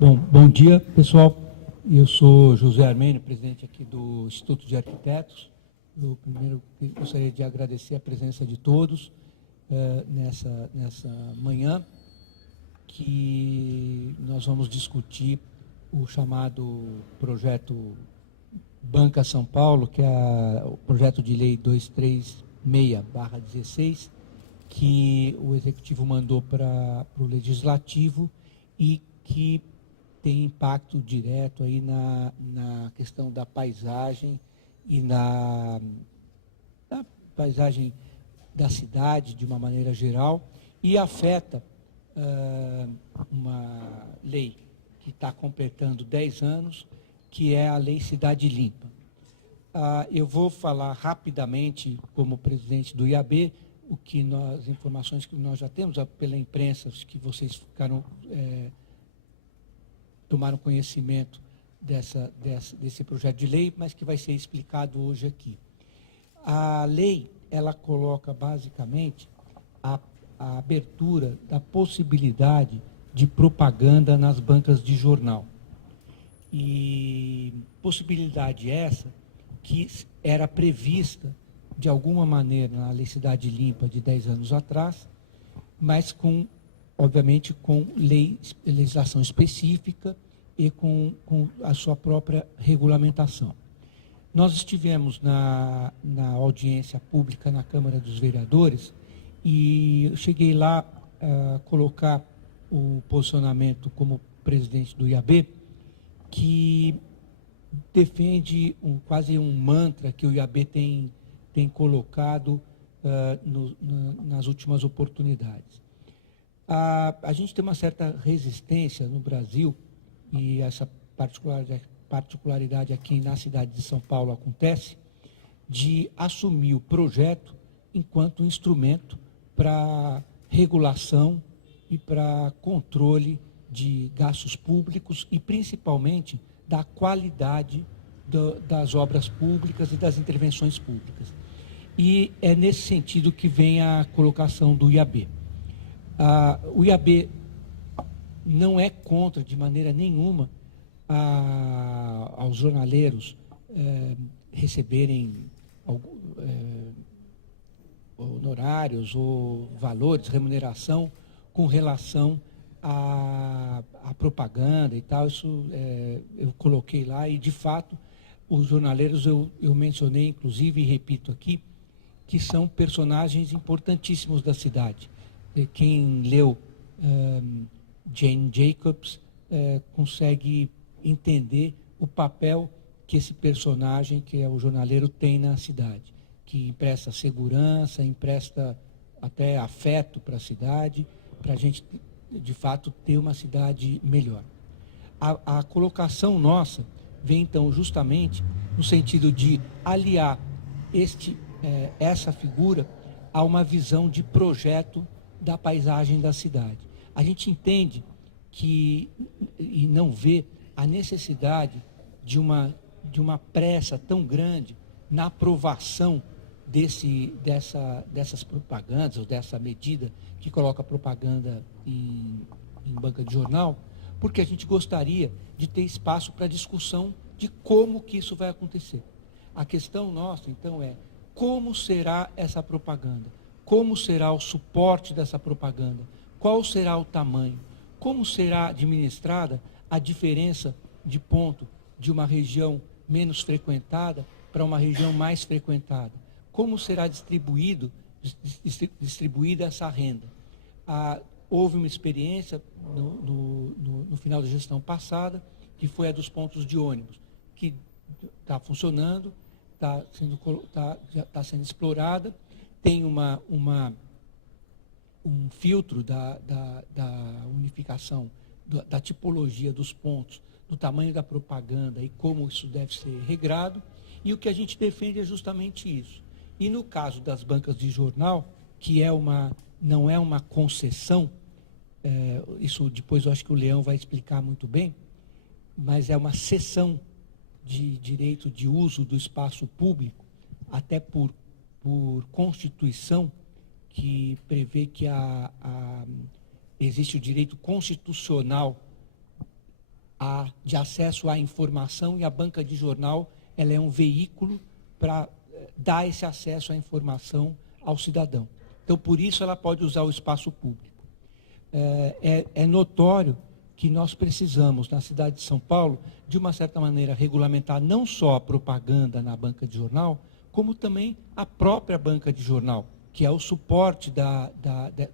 Bom dia, pessoal. Eu sou José Armênio, presidente aqui do Instituto de Arquitetos. Eu primeiro gostaria de agradecer a presença de todos nessa manhã, que nós vamos discutir o chamado projeto Banca São Paulo, que é o projeto de lei 236/16, que o Executivo mandou para o Legislativo e que tem impacto direto aí na questão da paisagem e na paisagem da cidade de uma maneira geral, e afeta uma lei que está completando 10 anos, que é a Lei Cidade Limpa. Eu vou falar rapidamente, como presidente do IAB, as informações que nós já temos pela imprensa, que vocês tomaram conhecimento desse projeto de lei, mas que vai ser explicado hoje aqui. A lei, ela coloca basicamente a abertura da possibilidade de propaganda nas bancas de jornal. E possibilidade essa que era prevista de alguma maneira na Lei Cidade Limpa de 10 anos atrás, mas obviamente com legislação específica e com a sua própria regulamentação. Nós estivemos na audiência pública na Câmara dos Vereadores e eu cheguei lá a colocar o posicionamento como presidente do IAB, que defende quase um mantra que o IAB tem colocado nas últimas oportunidades. A gente tem uma certa resistência no Brasil, e essa particularidade aqui na cidade de São Paulo acontece, de assumir o projeto enquanto instrumento para regulação e para controle de gastos públicos e principalmente da qualidade das obras públicas e das intervenções públicas. E é nesse sentido que vem a colocação do IAB. O IAB não é contra, de maneira nenhuma, aos jornaleiros receberem honorários ou valores, remuneração, com relação à propaganda e tal. Isso eu coloquei lá e, de fato, os jornaleiros, eu mencionei, inclusive, e repito aqui, que são personagens importantíssimos da cidade. Quem leu Jane Jacobs consegue entender o papel que esse personagem, que é o jornaleiro, tem na cidade, que empresta segurança, empresta até afeto para a cidade, para a gente, de fato, ter uma cidade melhor. A colocação nossa vem, então, justamente no sentido de aliar essa figura a uma visão de projeto da paisagem da cidade. A gente entende e não vê a necessidade de uma pressa tão grande na aprovação dessas propagandas, ou dessa medida que coloca propaganda em banca de jornal, porque a gente gostaria de ter espaço para discussão de como que isso vai acontecer. A questão nossa, então, é como será essa propaganda, como será o suporte dessa propaganda, qual será o tamanho, como será administrada a diferença de ponto de uma região menos frequentada para uma região mais frequentada, como será distribuída essa renda. Houve uma experiência no final da gestão passada, que foi a dos pontos de ônibus, que está funcionando, já está sendo explorada, tem um filtro da unificação, da tipologia dos pontos, do tamanho da propaganda e como isso deve ser regrado, e o que a gente defende é justamente isso. E no caso das bancas de jornal, que não é uma concessão, isso depois eu acho que o Leão vai explicar muito bem, mas é uma cessão de direito de uso do espaço público, até por Constituição, que prevê que existe o direito constitucional de acesso à informação, e a banca de jornal ela é um veículo para dar esse acesso à informação ao cidadão. Então, por isso, ela pode usar o espaço público. É notório que nós precisamos, na cidade de São Paulo, de uma certa maneira, regulamentar não só a propaganda na banca de jornal, como também a própria banca de jornal, que é o suporte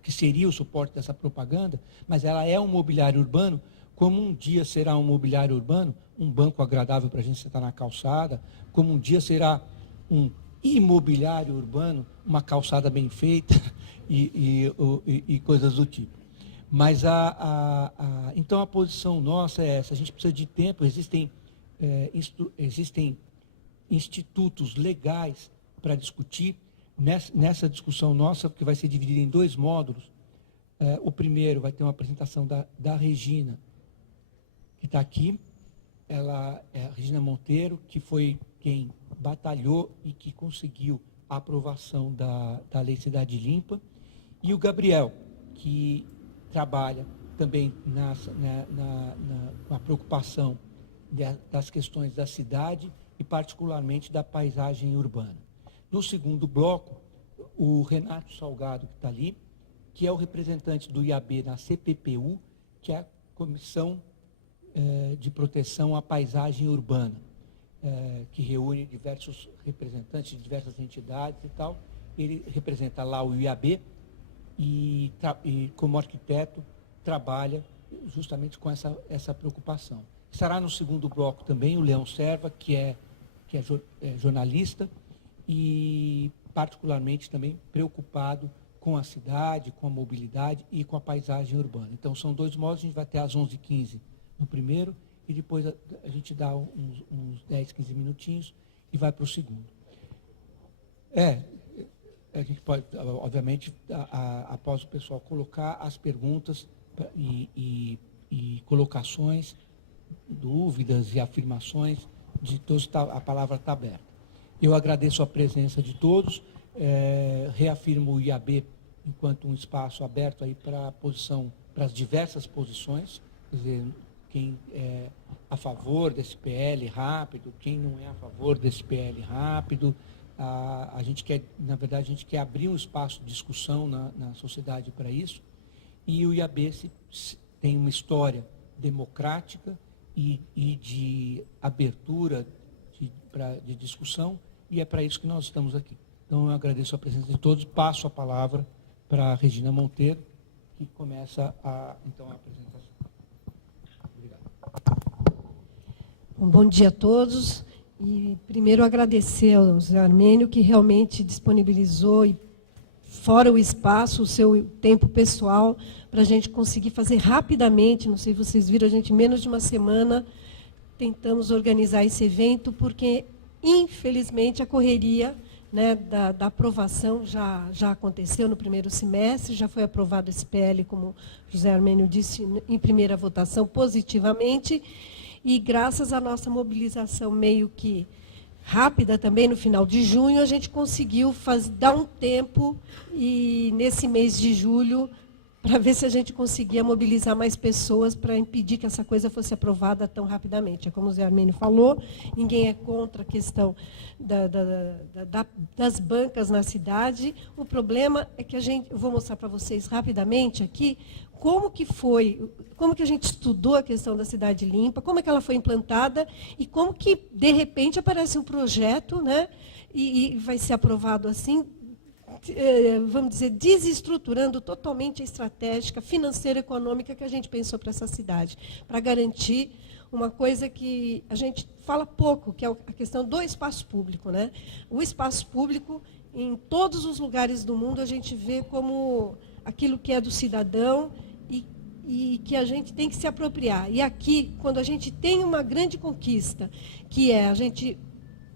que seria o suporte dessa propaganda, mas ela é um mobiliário urbano, como um dia será um mobiliário urbano, um banco agradável para a gente sentar na calçada, como um dia será um imobiliário urbano, uma calçada bem feita e coisas do tipo. Mas então a posição nossa é essa: a gente precisa de tempo, existem institutos legais para discutir. Nessa discussão nossa, que vai ser dividida em 2 módulos, o primeiro vai ter uma apresentação da Regina, que está aqui. Ela é a Regina Monteiro, que foi quem batalhou e que conseguiu a aprovação da Lei Cidade Limpa, e o Gabriel, que trabalha também com a preocupação das questões da cidade e particularmente da paisagem urbana. No segundo bloco, o Renato Salgado, que está ali, que é o representante do IAB na CPPU, que é a Comissão de Proteção à Paisagem Urbana, que reúne diversos representantes de diversas entidades e tal. Ele representa lá o IAB e como arquiteto, trabalha justamente com essa preocupação. Estará no segundo bloco também o Leão Serva, que é jornalista e particularmente também preocupado com a cidade, com a mobilidade e com a paisagem urbana. Então, são 2 módulos, a gente vai até às 11h15 no primeiro, e depois a gente dá uns 10, 15 minutinhos e vai para o segundo. A gente pode, obviamente, após o pessoal colocar as perguntas e colocações, dúvidas e afirmações de todos, a palavra está aberta. Eu agradeço a presença de todos, reafirmo o IAB enquanto um espaço aberto aí para as diversas posições, quer dizer, quem é a favor desse PL rápido, quem não é a favor desse PL rápido. A gente quer, na verdade, a gente quer abrir um espaço de discussão na sociedade para isso, e o IAB tem uma história democrática e de abertura de discussão, e é para isso que nós estamos aqui. Então, eu agradeço a presença de todos, passo a palavra para a Regina Monteiro, que começa então, a apresentação. Obrigado. Bom dia a todos. E primeiro agradecer ao Zé Armênio, que realmente disponibilizou, e fora o espaço, o seu tempo pessoal, para a gente conseguir fazer rapidamente. Não sei se vocês viram, a gente, em menos de uma semana, tentamos organizar esse evento, porque, infelizmente, a correria, né, da aprovação já aconteceu no primeiro semestre, já foi aprovado esse PL, como José Armênio disse, em primeira votação, positivamente. E graças à nossa mobilização meio que rápida também, no final de junho, a gente conseguiu dar um tempo, e nesse mês de julho, para ver se a gente conseguia mobilizar mais pessoas para impedir que essa coisa fosse aprovada tão rapidamente. É como o Zé Armênio falou, ninguém é contra a questão das bancas na cidade. O problema é que eu vou mostrar para vocês rapidamente aqui, como que a gente estudou a questão da cidade limpa, como é que ela foi implantada e como que, de repente, aparece um projeto, né, e vai ser aprovado assim, vamos dizer, desestruturando totalmente a estratégia financeira e econômica que a gente pensou para essa cidade, para garantir uma coisa que a gente fala pouco, que é a questão do espaço público, né? O espaço público, em todos os lugares do mundo, a gente vê como aquilo que é do cidadão e que a gente tem que se apropriar. E aqui, quando a gente tem uma grande conquista, que é a gente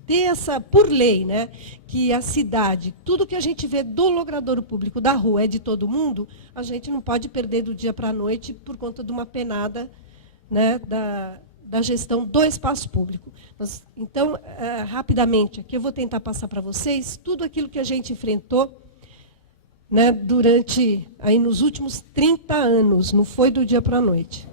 ter essa, por lei, né, que a cidade, tudo que a gente vê do logradouro público da rua é de todo mundo, a gente não pode perder do dia para a noite por conta de uma penada, né, da gestão do espaço público. Então, rapidamente, aqui eu vou tentar passar para vocês tudo aquilo que a gente enfrentou, né, durante, aí nos últimos 30 anos, não foi do dia para a noite.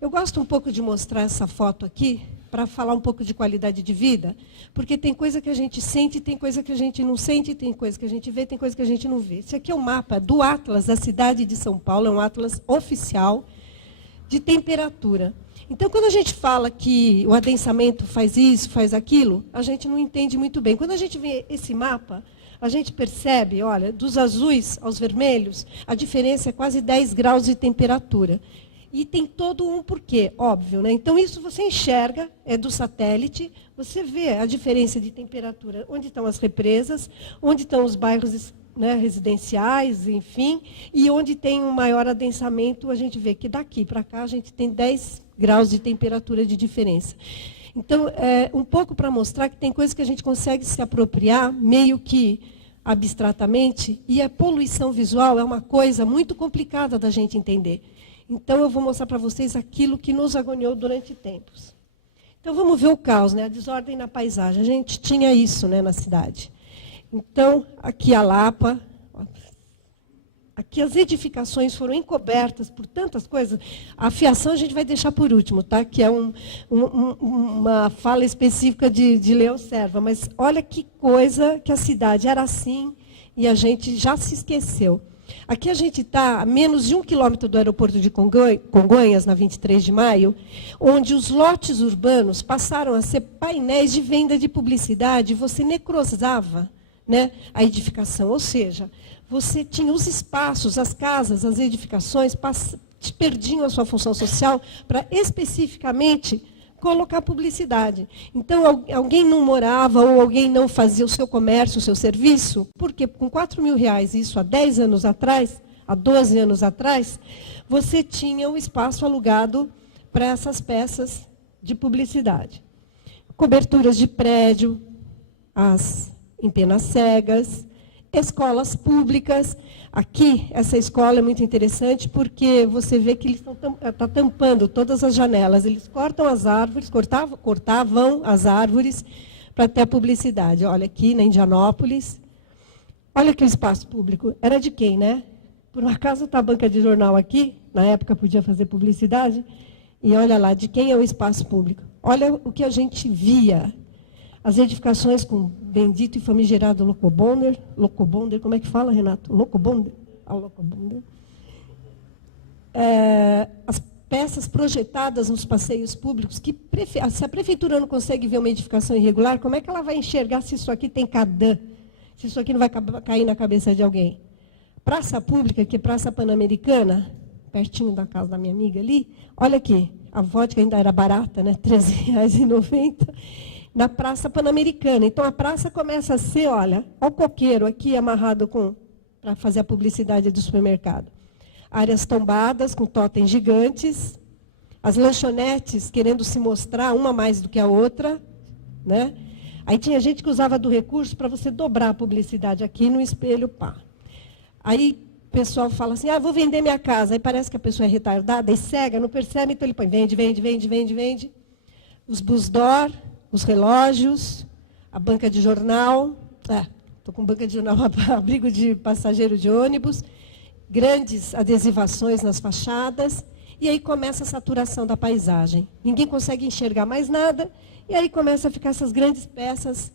Eu gosto um pouco de mostrar essa foto aqui, para falar um pouco de qualidade de vida, porque tem coisa que a gente sente, tem coisa que a gente não sente, tem coisa que a gente vê, tem coisa que a gente não vê. Esse aqui é o mapa do Atlas da cidade de São Paulo, é um Atlas oficial de temperatura. Então, quando a gente fala que o adensamento faz isso, faz aquilo, a gente não entende muito bem. Quando a gente vê esse mapa, a gente percebe, olha, dos azuis aos vermelhos, a diferença é quase 10 graus de temperatura. E tem todo um porquê, óbvio, né? Então, isso você enxerga, é do satélite, você vê a diferença de temperatura, onde estão as represas, onde estão os bairros, né, residenciais, enfim, e onde tem um maior adensamento, a gente vê que daqui para cá a gente tem 10 graus de temperatura de diferença. Então, é um pouco para mostrar que tem coisas que a gente consegue se apropriar, meio que abstratamente, e a poluição visual é uma coisa muito complicada da gente entender. Então, eu vou mostrar para vocês aquilo que nos agoniou durante tempos. Então, vamos ver o caos, né? A desordem na paisagem. A gente tinha isso, né, na cidade. Então, aqui a Lapa, aqui as edificações foram encobertas por tantas coisas. A fiação a gente vai deixar por último, tá? Que é uma fala específica de Leão Serva. Mas olha que coisa que a cidade era assim e a gente já se esqueceu. Aqui a gente está a menos de 1 quilômetro do aeroporto de Congonhas, na 23 de maio, onde os lotes urbanos passaram a ser painéis de venda de publicidade, você necrosava, né, a edificação, ou seja, você tinha os espaços, as casas, as edificações, perdiam a sua função social para especificamente colocar publicidade. Então, alguém não morava ou alguém não fazia o seu comércio, o seu serviço, porque com R$4.000, isso há 10 anos atrás, há 12 anos atrás, você tinha um espaço alugado para essas peças de publicidade. Coberturas de prédio, as empenas cegas, escolas públicas. Aqui, essa escola é muito interessante porque você vê que eles estão tampando todas as janelas. Eles cortam as árvores, cortavam as árvores para ter a publicidade. Olha, aqui na Indianópolis, olha que o espaço público. Era de quem, né? Por um acaso está a banca de jornal aqui, na época podia fazer publicidade, e olha lá, de quem é o espaço público. Olha o que a gente via. As edificações com bendito e famigerado Locobonder, como é que fala, Renato? Locobonder? Locobonder. As peças projetadas nos passeios públicos, que se a prefeitura não consegue ver uma edificação irregular, como é que ela vai enxergar se isso aqui tem cadã? Se isso aqui não vai cair na cabeça de alguém? Praça pública, que é Praça Pan-Americana, pertinho da casa da minha amiga ali, olha aqui, a vodka ainda era barata, né? R$13,90. Na Praça Pan-Americana. Então, a praça começa a ser, olha, o coqueiro aqui amarrado para fazer a publicidade do supermercado. Áreas tombadas, com totens gigantes, as lanchonetes querendo se mostrar, uma mais do que a outra, né? Aí tinha gente que usava do recurso para você dobrar a publicidade aqui no espelho, pá. Aí o pessoal fala assim, vou vender minha casa. Aí parece que a pessoa é retardada e cega, não percebe, então ele põe vende. Os busdor, os relógios, a banca de jornal, estou com banca de jornal, abrigo de passageiro de ônibus, grandes adesivações nas fachadas, e aí começa a saturação da paisagem. Ninguém consegue enxergar mais nada, e aí começa a ficar essas grandes peças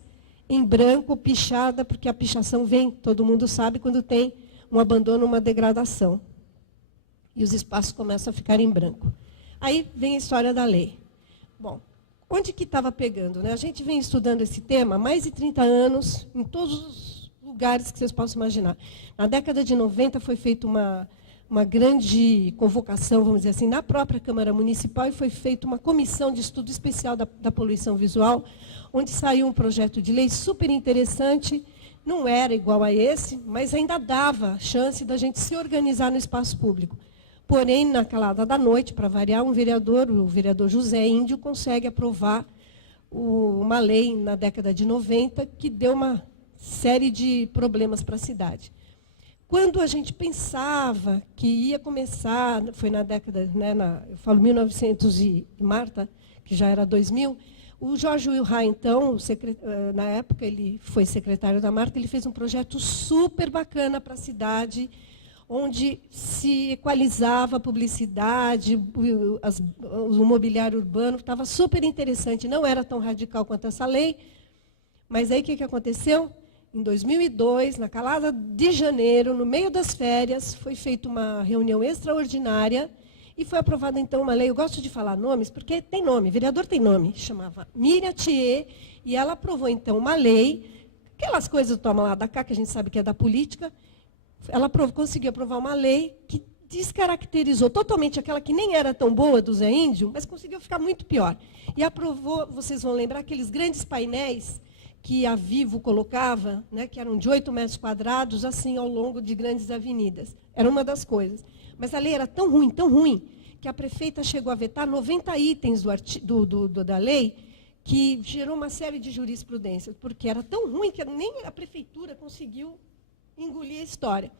em branco, pichada, porque a pichação vem, todo mundo sabe, quando tem um abandono, uma degradação. E os espaços começam a ficar em branco. Aí vem a história da lei. Bom, onde que estava pegando, né? A gente vem estudando esse tema há mais de 30 anos, em todos os lugares que vocês possam imaginar. Na década de 90 foi feita uma grande convocação, vamos dizer assim, na própria Câmara Municipal, e foi feita uma comissão de estudo especial da poluição visual, onde saiu um projeto de lei super interessante. Não era igual a esse, mas ainda dava chance da gente se organizar no espaço público. Porém, na calada da noite, para variar, o vereador José Índio, consegue aprovar uma lei na década de 90 que deu uma série de problemas para a cidade. Quando a gente pensava que ia começar, foi na década, né, eu falo 1900 e Marta, que já era 2000, o Jorge Wilhai, então, na época ele foi secretário da Marta, ele fez um projeto super bacana para a cidade, onde se equalizava a publicidade, o mobiliário urbano, estava super interessante, não era tão radical quanto essa lei, mas aí o que aconteceu? Em 2002, na calada de janeiro, no meio das férias, foi feita uma reunião extraordinária e foi aprovada, então, uma lei. Eu gosto de falar nomes, porque tem nome, vereador tem nome, chamava Miriam Thier, e ela aprovou, então, uma lei, aquelas coisas do toma lá da cá, que a gente sabe que é da política. Ela conseguiu aprovar uma lei que descaracterizou totalmente aquela que nem era tão boa do Zé Índio, mas conseguiu ficar muito pior. E aprovou, vocês vão lembrar, aqueles grandes painéis que a Vivo colocava, né, que eram de 8 metros quadrados, assim, ao longo de grandes avenidas. Era uma das coisas. Mas a lei era tão ruim, que a prefeita chegou a vetar 90 itens da lei, que gerou uma série de jurisprudências, porque era tão ruim que nem a prefeitura conseguiu engolir a história.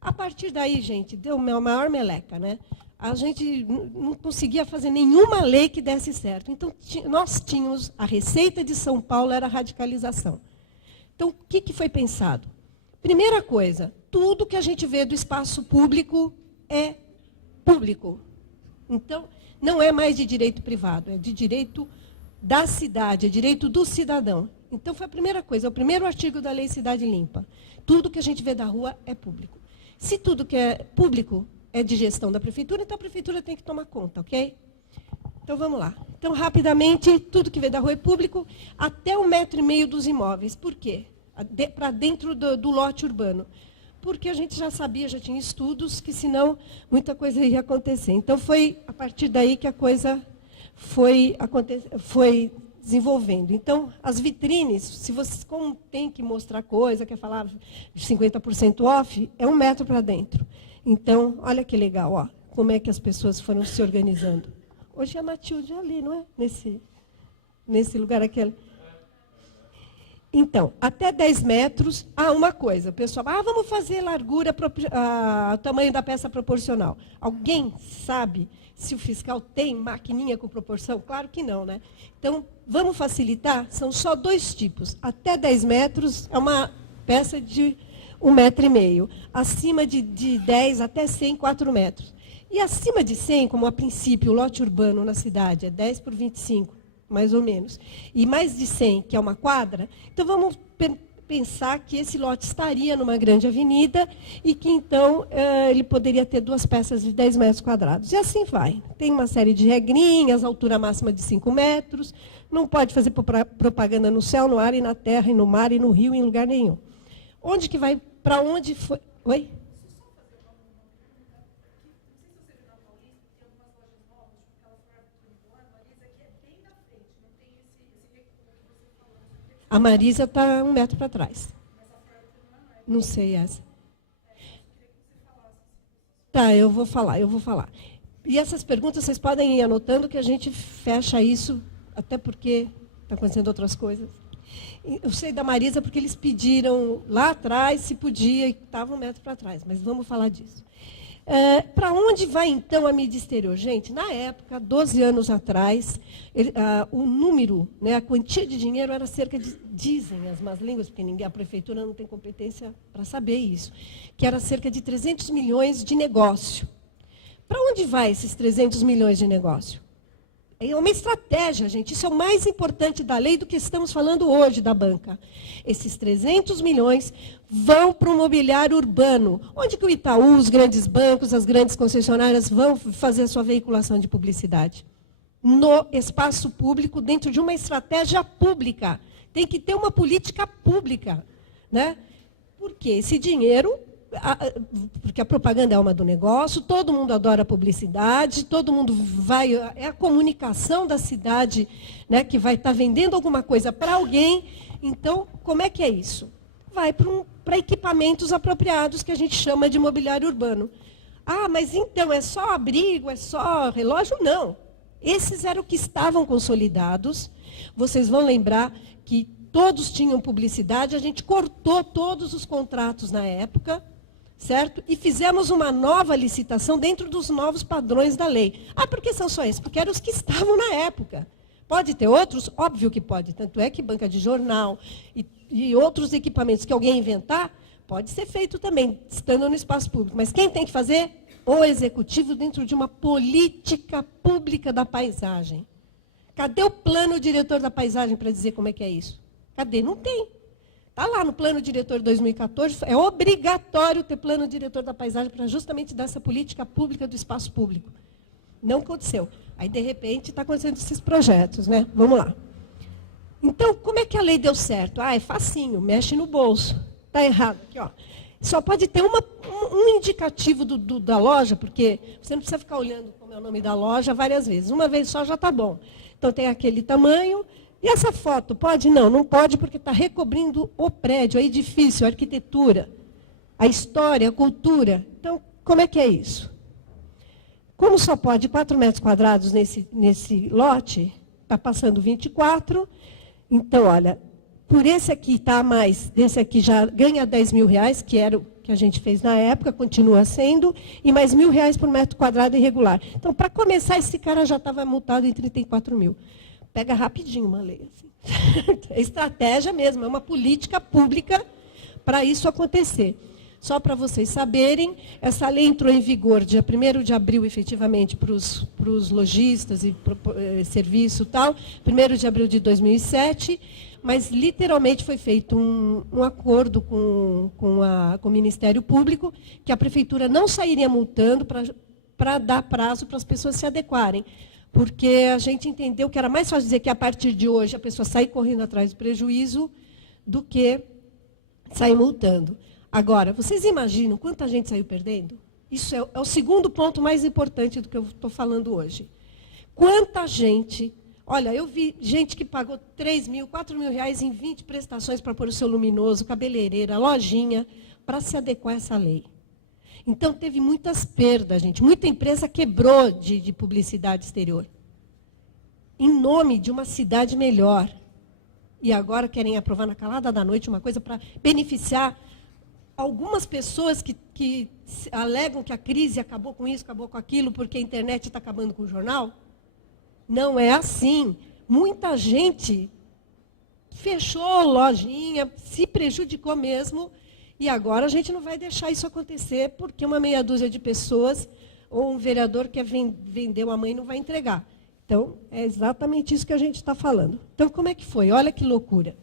A partir daí, gente, deu uma maior meleca, né? A gente não conseguia fazer nenhuma lei que desse certo. Então, nós tínhamos, a receita de São Paulo era a radicalização. Então, o que foi pensado? Primeira coisa, tudo que a gente vê do espaço público é público. Então, não é mais de direito privado, é de direito da cidade, é direito do cidadão. Então, foi a primeira coisa, é o primeiro artigo da Lei Cidade Limpa. Tudo que a gente vê da rua é público. Se tudo que é público é de gestão da prefeitura, então a prefeitura tem que tomar conta, ok? Então, vamos lá. Então, rapidamente, tudo que vê da rua é público, até 1,5 metro dos imóveis. Por quê? Para dentro do lote urbano. Porque a gente já sabia, já tinha estudos, que senão muita coisa ia acontecer. Então, foi a partir daí que a coisa foi desenvolvendo. Então, as vitrines, se você como tem que mostrar coisa, quer falar de 50% off, é 1 metro para dentro. Então, olha que legal, ó, como é que as pessoas foram se organizando. Hoje é a Matilde ali, não é? Nesse lugar aquele. Então, até 10 metros, uma coisa, o pessoal, vamos fazer largura, o tamanho da peça proporcional. Alguém sabe se o fiscal tem maquininha com proporção? Claro que não, né? Então, vamos facilitar? São só 2 tipos. Até 10 metros é uma peça de 1,5 metro. Acima de 10 até 100, 4 metros. E acima de 100, como a princípio o lote urbano na cidade é 10 por 25, mais ou menos, e mais de 100, que é uma quadra, então vamos pensar que esse lote estaria numa grande avenida e que, então, ele poderia ter 2 peças de 10 metros quadrados. E assim vai. Tem uma série de regrinhas, altura máxima de 5 metros, não pode fazer propaganda no céu, no ar e na terra, e no mar, e no rio, em lugar nenhum. Onde que vai, para onde foi... Oi? A Marisa está 1 metro para trás. Não sei essa. Tá, eu vou falar. E essas perguntas vocês podem ir anotando que a gente fecha isso, até porque está acontecendo outras coisas. Eu sei da Marisa porque eles pediram lá atrás se podia e estava 1 metro para trás, mas vamos falar disso. Para onde vai, então, a mídia exterior? Gente, na época, 12 anos atrás, o número, né, a quantia de dinheiro era cerca de, dizem as más línguas, porque a prefeitura não tem competência para saber isso, que era cerca de 300 milhões de negócio. Para onde vai esses 300 milhões de negócio? É uma estratégia, gente. Isso é o mais importante da lei do que estamos falando hoje da banca. Esses 300 milhões vão para o mobiliário urbano. Onde que o Itaú, os grandes bancos, as grandes concessionárias vão fazer a sua veiculação de publicidade? No espaço público, dentro de uma estratégia pública. Tem que ter uma política pública, né? Porque esse dinheiro... Porque a propaganda é alma do negócio, todo mundo adora publicidade, todo mundo vai... É a comunicação da cidade, né, que vai estar vendendo alguma coisa para alguém. Então, como é que é isso? Vai para equipamentos apropriados, que a gente chama de mobiliário urbano. Mas então é só abrigo, é só relógio? Não. Esses eram que estavam consolidados. Vocês vão lembrar que todos tinham publicidade, a gente cortou todos os contratos na época, certo? E fizemos uma nova licitação dentro dos novos padrões da lei. Por que são só esses? Porque eram os que estavam na época. Pode ter outros? Óbvio que pode. Tanto é que banca de jornal e outros equipamentos que alguém inventar, Pode ser feito também, estando no espaço público. Mas quem tem que fazer? O executivo dentro de uma política pública da paisagem. Cadê o plano diretor da paisagem para dizer como é que é isso? Cadê? Não tem. Está lá no plano diretor de 2014, é obrigatório ter plano diretor da paisagem para justamente dar essa política pública do espaço público. Não aconteceu. Aí, de repente, está acontecendo esses projetos, né? Vamos lá. Então, como é que a lei deu certo? É facinho, mexe no bolso. Está errado aqui, ó. Só pode ter um indicativo da loja, porque você não precisa ficar olhando como é o nome da loja várias vezes. Uma vez só já está bom. Então, tem aquele tamanho. E essa foto, pode? Não, não pode, porque está recobrindo o prédio, o edifício, a arquitetura, a história, a cultura. Então, como é que é isso? Como só pode 4 metros quadrados nesse lote, está passando 24. Então, olha, por esse aqui está a mais, desse aqui já ganha R$10.000, que era o que a gente fez na época, continua sendo, e mais R$1.000 por metro quadrado irregular. Então, para começar, esse cara já estava multado em 34 mil. Pega rapidinho uma lei. Assim. É estratégia mesmo, é uma política pública para isso acontecer. Só para vocês saberem, essa lei entrou em vigor dia 1º de abril, efetivamente, para os lojistas e serviço e tal, 1º de abril de 2007, mas literalmente foi feito um acordo com o Ministério Público, que a Prefeitura não sairia multando para dar prazo para as pessoas se adequarem. Porque a gente entendeu que era mais fácil dizer que a partir de hoje a pessoa sair correndo atrás do prejuízo do que sair multando. Agora, vocês imaginam quanta gente saiu perdendo? Isso é o segundo ponto mais importante do que eu estou falando hoje. Quanta gente... Olha, eu vi gente que pagou R$3.000, R$4.000 em 20 prestações para pôr o seu luminoso, cabeleireira, lojinha, para se adequar a essa lei. Então, teve muitas perdas, gente. Muita empresa quebrou de publicidade exterior. Em nome de uma cidade melhor. E agora querem aprovar na calada da noite uma coisa para beneficiar algumas pessoas que alegam que a crise acabou com isso, acabou com aquilo, porque a internet está acabando com o jornal. Não é assim. Muita gente fechou lojinha, se prejudicou mesmo. E agora a gente não vai deixar isso acontecer, porque uma meia dúzia de pessoas, ou um vereador quer vender uma mãe e não vai entregar. Então, é exatamente isso que a gente está falando. Então, como é que foi? Olha que loucura.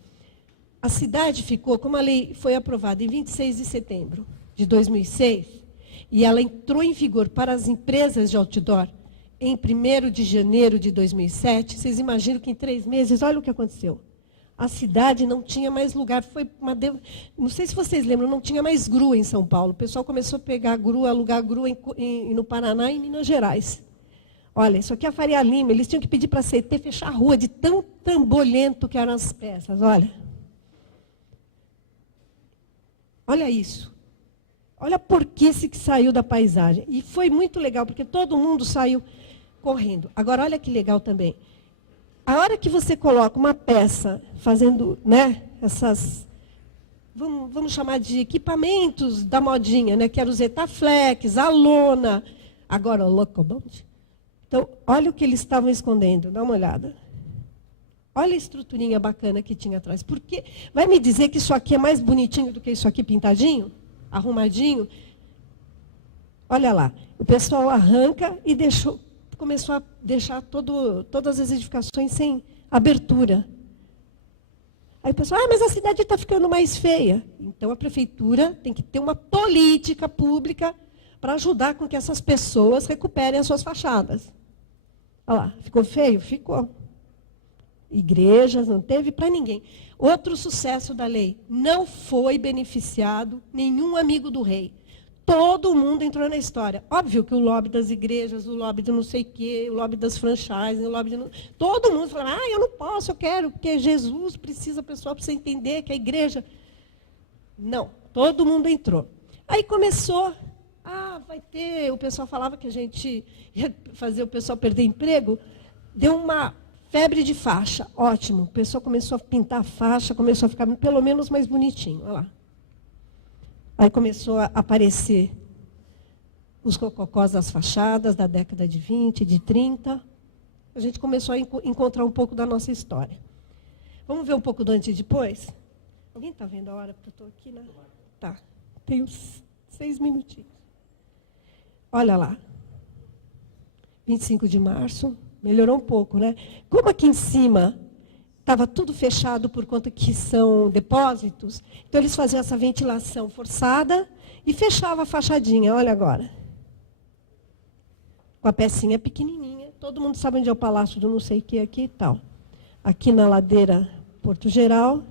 A cidade ficou, como a lei foi aprovada em 26 de setembro de 2006, e ela entrou em vigor para as empresas de outdoor em 1º de janeiro de 2007, vocês imaginam que em 3 meses, olha o que aconteceu. A cidade não tinha mais lugar. Não sei se vocês lembram, não tinha mais grua em São Paulo. O pessoal começou a pegar grua, alugar grua no Paraná e em Minas Gerais. Olha, isso aqui é a Faria Lima. Eles tinham que pedir para a CT fechar a rua, de tão trambolhento que eram as peças. Olha. Olha isso. Olha por que esse que saiu da paisagem. E foi muito legal, porque todo mundo saiu correndo. Agora, olha que legal também. A hora que você coloca uma peça fazendo, né, essas, vamos chamar de equipamentos da modinha, né, que era o Zetaflex, a lona, agora o Locobound. Então, olha o que eles estavam escondendo, dá uma olhada. Olha a estruturinha bacana que tinha atrás. Porque vai me dizer que isso aqui é mais bonitinho do que isso aqui pintadinho, arrumadinho? Olha lá, o pessoal arranca e começou a deixar todas as edificações sem abertura. Aí o pessoal, mas a cidade está ficando mais feia. Então, a prefeitura tem que ter uma política pública para ajudar com que essas pessoas recuperem as suas fachadas. Olha lá, ficou feio? Ficou. Igrejas, não teve para ninguém. Outro sucesso da lei, não foi beneficiado nenhum amigo do rei. Todo mundo entrou na história. Óbvio que o lobby das igrejas, o lobby do não sei o quê, o lobby das franchises, o lobby de... Todo mundo falava, eu não posso, eu quero, porque Jesus precisa, pessoal, para você entender que a igreja... Não, todo mundo entrou. Aí começou, vai ter... O pessoal falava que a gente ia fazer o pessoal perder emprego. Deu uma febre de faixa, ótimo. O pessoal começou a pintar a faixa, começou a ficar pelo menos mais bonitinho. Olha lá. Aí começou a aparecer os rococós das fachadas da década de 20, de 30. A gente começou a encontrar um pouco da nossa história. Vamos ver um pouco do antes e depois? Alguém está vendo a hora? Porque eu estou aqui, né? Tá. Tenho 6 minutinhos. Olha lá. 25 de março, melhorou um pouco, né? Como aqui em cima estava tudo fechado por conta que são depósitos, então eles faziam essa ventilação forçada e fechava a fachadinha, olha agora. Com a pecinha pequenininha, todo mundo sabe onde é o Palácio do não sei o que aqui e tal. Aqui na ladeira Porto Geral,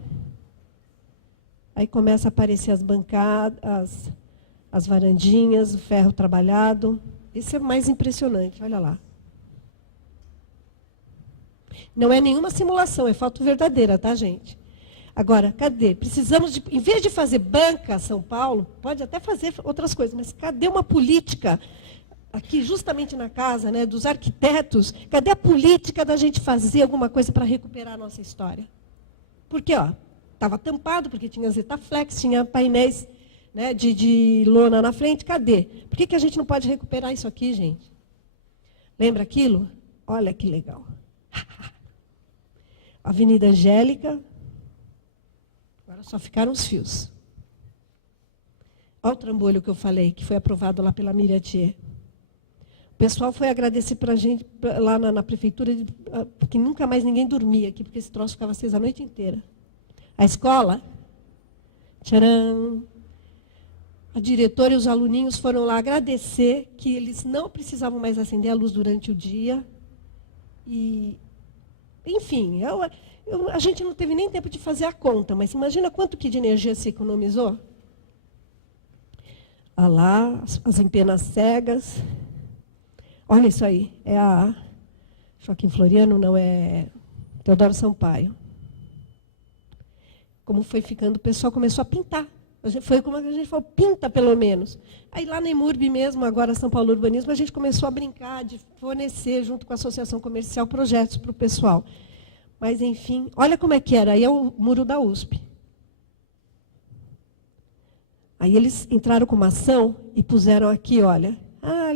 aí começa a aparecer as bancadas, as varandinhas, o ferro trabalhado. Isso é mais impressionante, olha lá. Não é nenhuma simulação, é foto verdadeira, tá, gente? Agora, cadê? Precisamos de, em vez de fazer banca São Paulo, pode até fazer outras coisas, mas cadê uma política, aqui justamente na casa, né, dos arquitetos, cadê a política da gente fazer alguma coisa para recuperar a nossa história? Porque, ó, estava tampado, porque tinha Zetaflex, tinha painéis, né, de lona na frente, cadê? Por que a gente não pode recuperar isso aqui, gente? Lembra aquilo? Olha que legal. Avenida Angélica, agora só ficaram os fios. Olha o trambolho que eu falei, que foi aprovado lá pela Miratier. O pessoal foi agradecer para a gente, lá na prefeitura, porque nunca mais ninguém dormia aqui, porque esse troço ficava aceso a noite inteira. A escola, tcharam! A diretora e os aluninhos foram lá agradecer que eles não precisavam mais acender a luz durante o dia. E, enfim, a gente não teve nem tempo de fazer a conta, mas imagina quanto que de energia se economizou? Olha lá, as empenas cegas. Olha isso aí, é a Joaquim Floriano, não é Teodoro Sampaio. Como foi ficando, o pessoal começou a pintar. Foi como a gente falou, pinta pelo menos. Aí lá na Imurb mesmo, agora São Paulo Urbanismo, a gente começou a brincar de fornecer, junto com a Associação Comercial, projetos para o pessoal. Mas, enfim, olha como é que era. Aí é o muro da USP. Aí eles entraram com uma ação e puseram aqui, olha,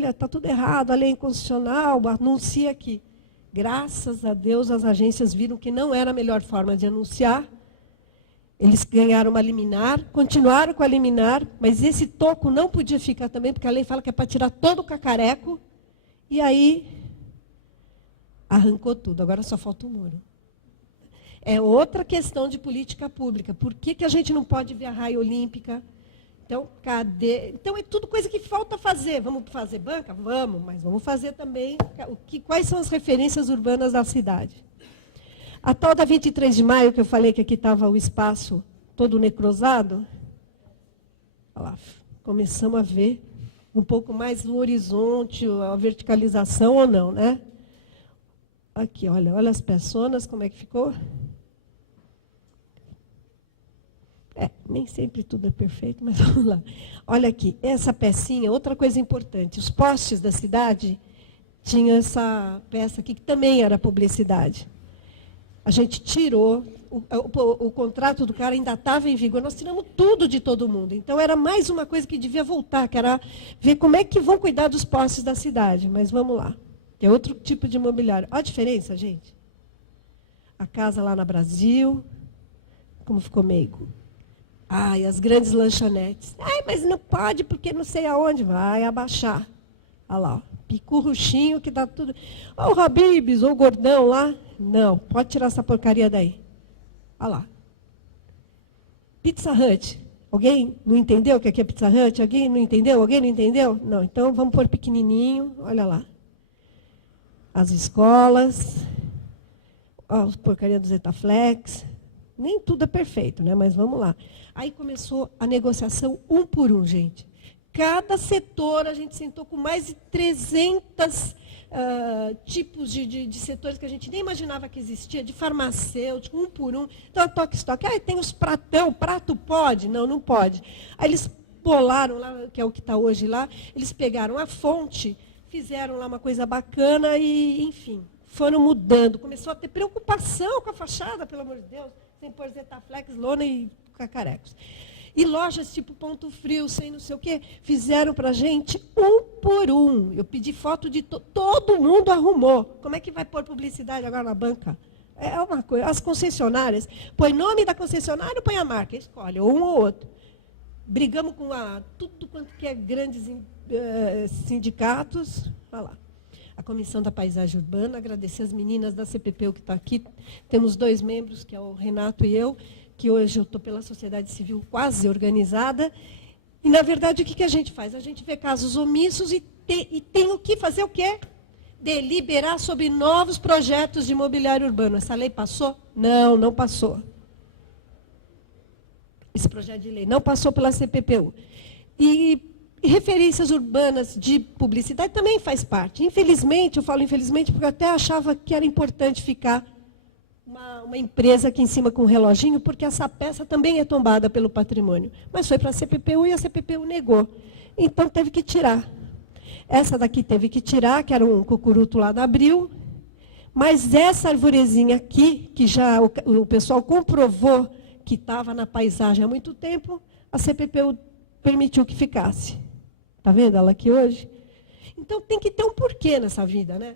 está tudo errado, a lei é inconstitucional, anuncia aqui. Graças a Deus, as agências viram que não era a melhor forma de anunciar. Eles ganharam uma liminar, continuaram com a liminar, mas esse toco não podia ficar também, porque a lei fala que é para tirar todo o cacareco. E aí, arrancou tudo, agora só falta o muro. É outra questão de política pública. Por que a gente não pode ver a raia olímpica? Então, cadê? Então, é tudo coisa que falta fazer. Vamos fazer banca? Vamos, mas vamos fazer também quais são as referências urbanas da cidade. A tal da 23 de maio, que eu falei que aqui estava o espaço todo necrosado, olha lá, começamos a ver um pouco mais no horizonte, a verticalização ou não, né? Aqui, olha as personas, como é que ficou? Nem sempre tudo é perfeito, mas vamos lá. Olha aqui, essa pecinha, outra coisa importante, os postes da cidade tinham essa peça aqui, que também era publicidade. A gente tirou, o contrato do cara ainda estava em vigor, nós tiramos tudo de todo mundo. Então, era mais uma coisa que devia voltar, que era ver como é que vão cuidar dos postes da cidade. Mas vamos lá, que é outro tipo de imobiliário. Olha a diferença, gente. A casa lá na Brasil, como ficou meigo. E as grandes lanchonetes. Mas não pode, porque não sei aonde. Vai abaixar. Olha lá, picurruchinho que dá tudo. O Habib's, ou o gordão lá. Não, pode tirar essa porcaria daí. Olha lá. Pizza Hut. Alguém não entendeu o que é Pizza Hut? Alguém não entendeu? Alguém não entendeu? Não, então vamos pôr pequenininho. Olha lá. As escolas. A porcaria do Zetaflex. Nem tudo é perfeito, né? Mas vamos lá. Aí começou a negociação um por um, gente. Cada setor, a gente sentou com mais de 300 tipos de setores que a gente nem imaginava que existia, de farmacêutico, um por um. Então, toque-estoque. Tem os pratão, prato pode? Não, não pode. Aí eles bolaram lá, que é o que está hoje lá, eles pegaram a fonte, fizeram lá uma coisa bacana e, enfim, foram mudando. Começou a ter preocupação com a fachada, pelo amor de Deus, sem pôr Zetaflex, lona e cacarecos. E lojas tipo Ponto Frio, sem não sei o quê, fizeram para a gente um por um. Eu pedi foto de todo mundo arrumou. Como é que vai pôr publicidade agora na banca? É uma coisa. As concessionárias, põe nome da concessionária ou põe a marca? Escolhe, ou um ou outro. brigamos com tudo quanto que é grandes sindicatos. Olha lá. A Comissão da Paisagem Urbana, agradecer as meninas da CPPU que estão aqui. Temos 2 membros, que é o Renato e eu, que hoje eu estou pela sociedade civil quase organizada. E, na verdade, o que a gente faz? A gente vê casos omissos e tem o que fazer o quê? Deliberar sobre novos projetos de imobiliário urbano. Essa lei passou? Não, não passou. Esse projeto de lei não passou pela CPPU. E referências urbanas de publicidade também faz parte. Infelizmente, eu falo infelizmente porque eu até achava que era importante ficar uma empresa aqui em cima com um reloginho, porque essa peça também é tombada pelo patrimônio. Mas foi para a CPPU e a CPPU negou. Então, teve que tirar. Essa daqui teve que tirar, que era um cucuruto lá da Abril. Mas essa arvorezinha aqui, que já o pessoal comprovou que estava na paisagem há muito tempo, a CPPU permitiu que ficasse. Está vendo ela aqui hoje? Então, tem que ter um porquê nessa vida, né?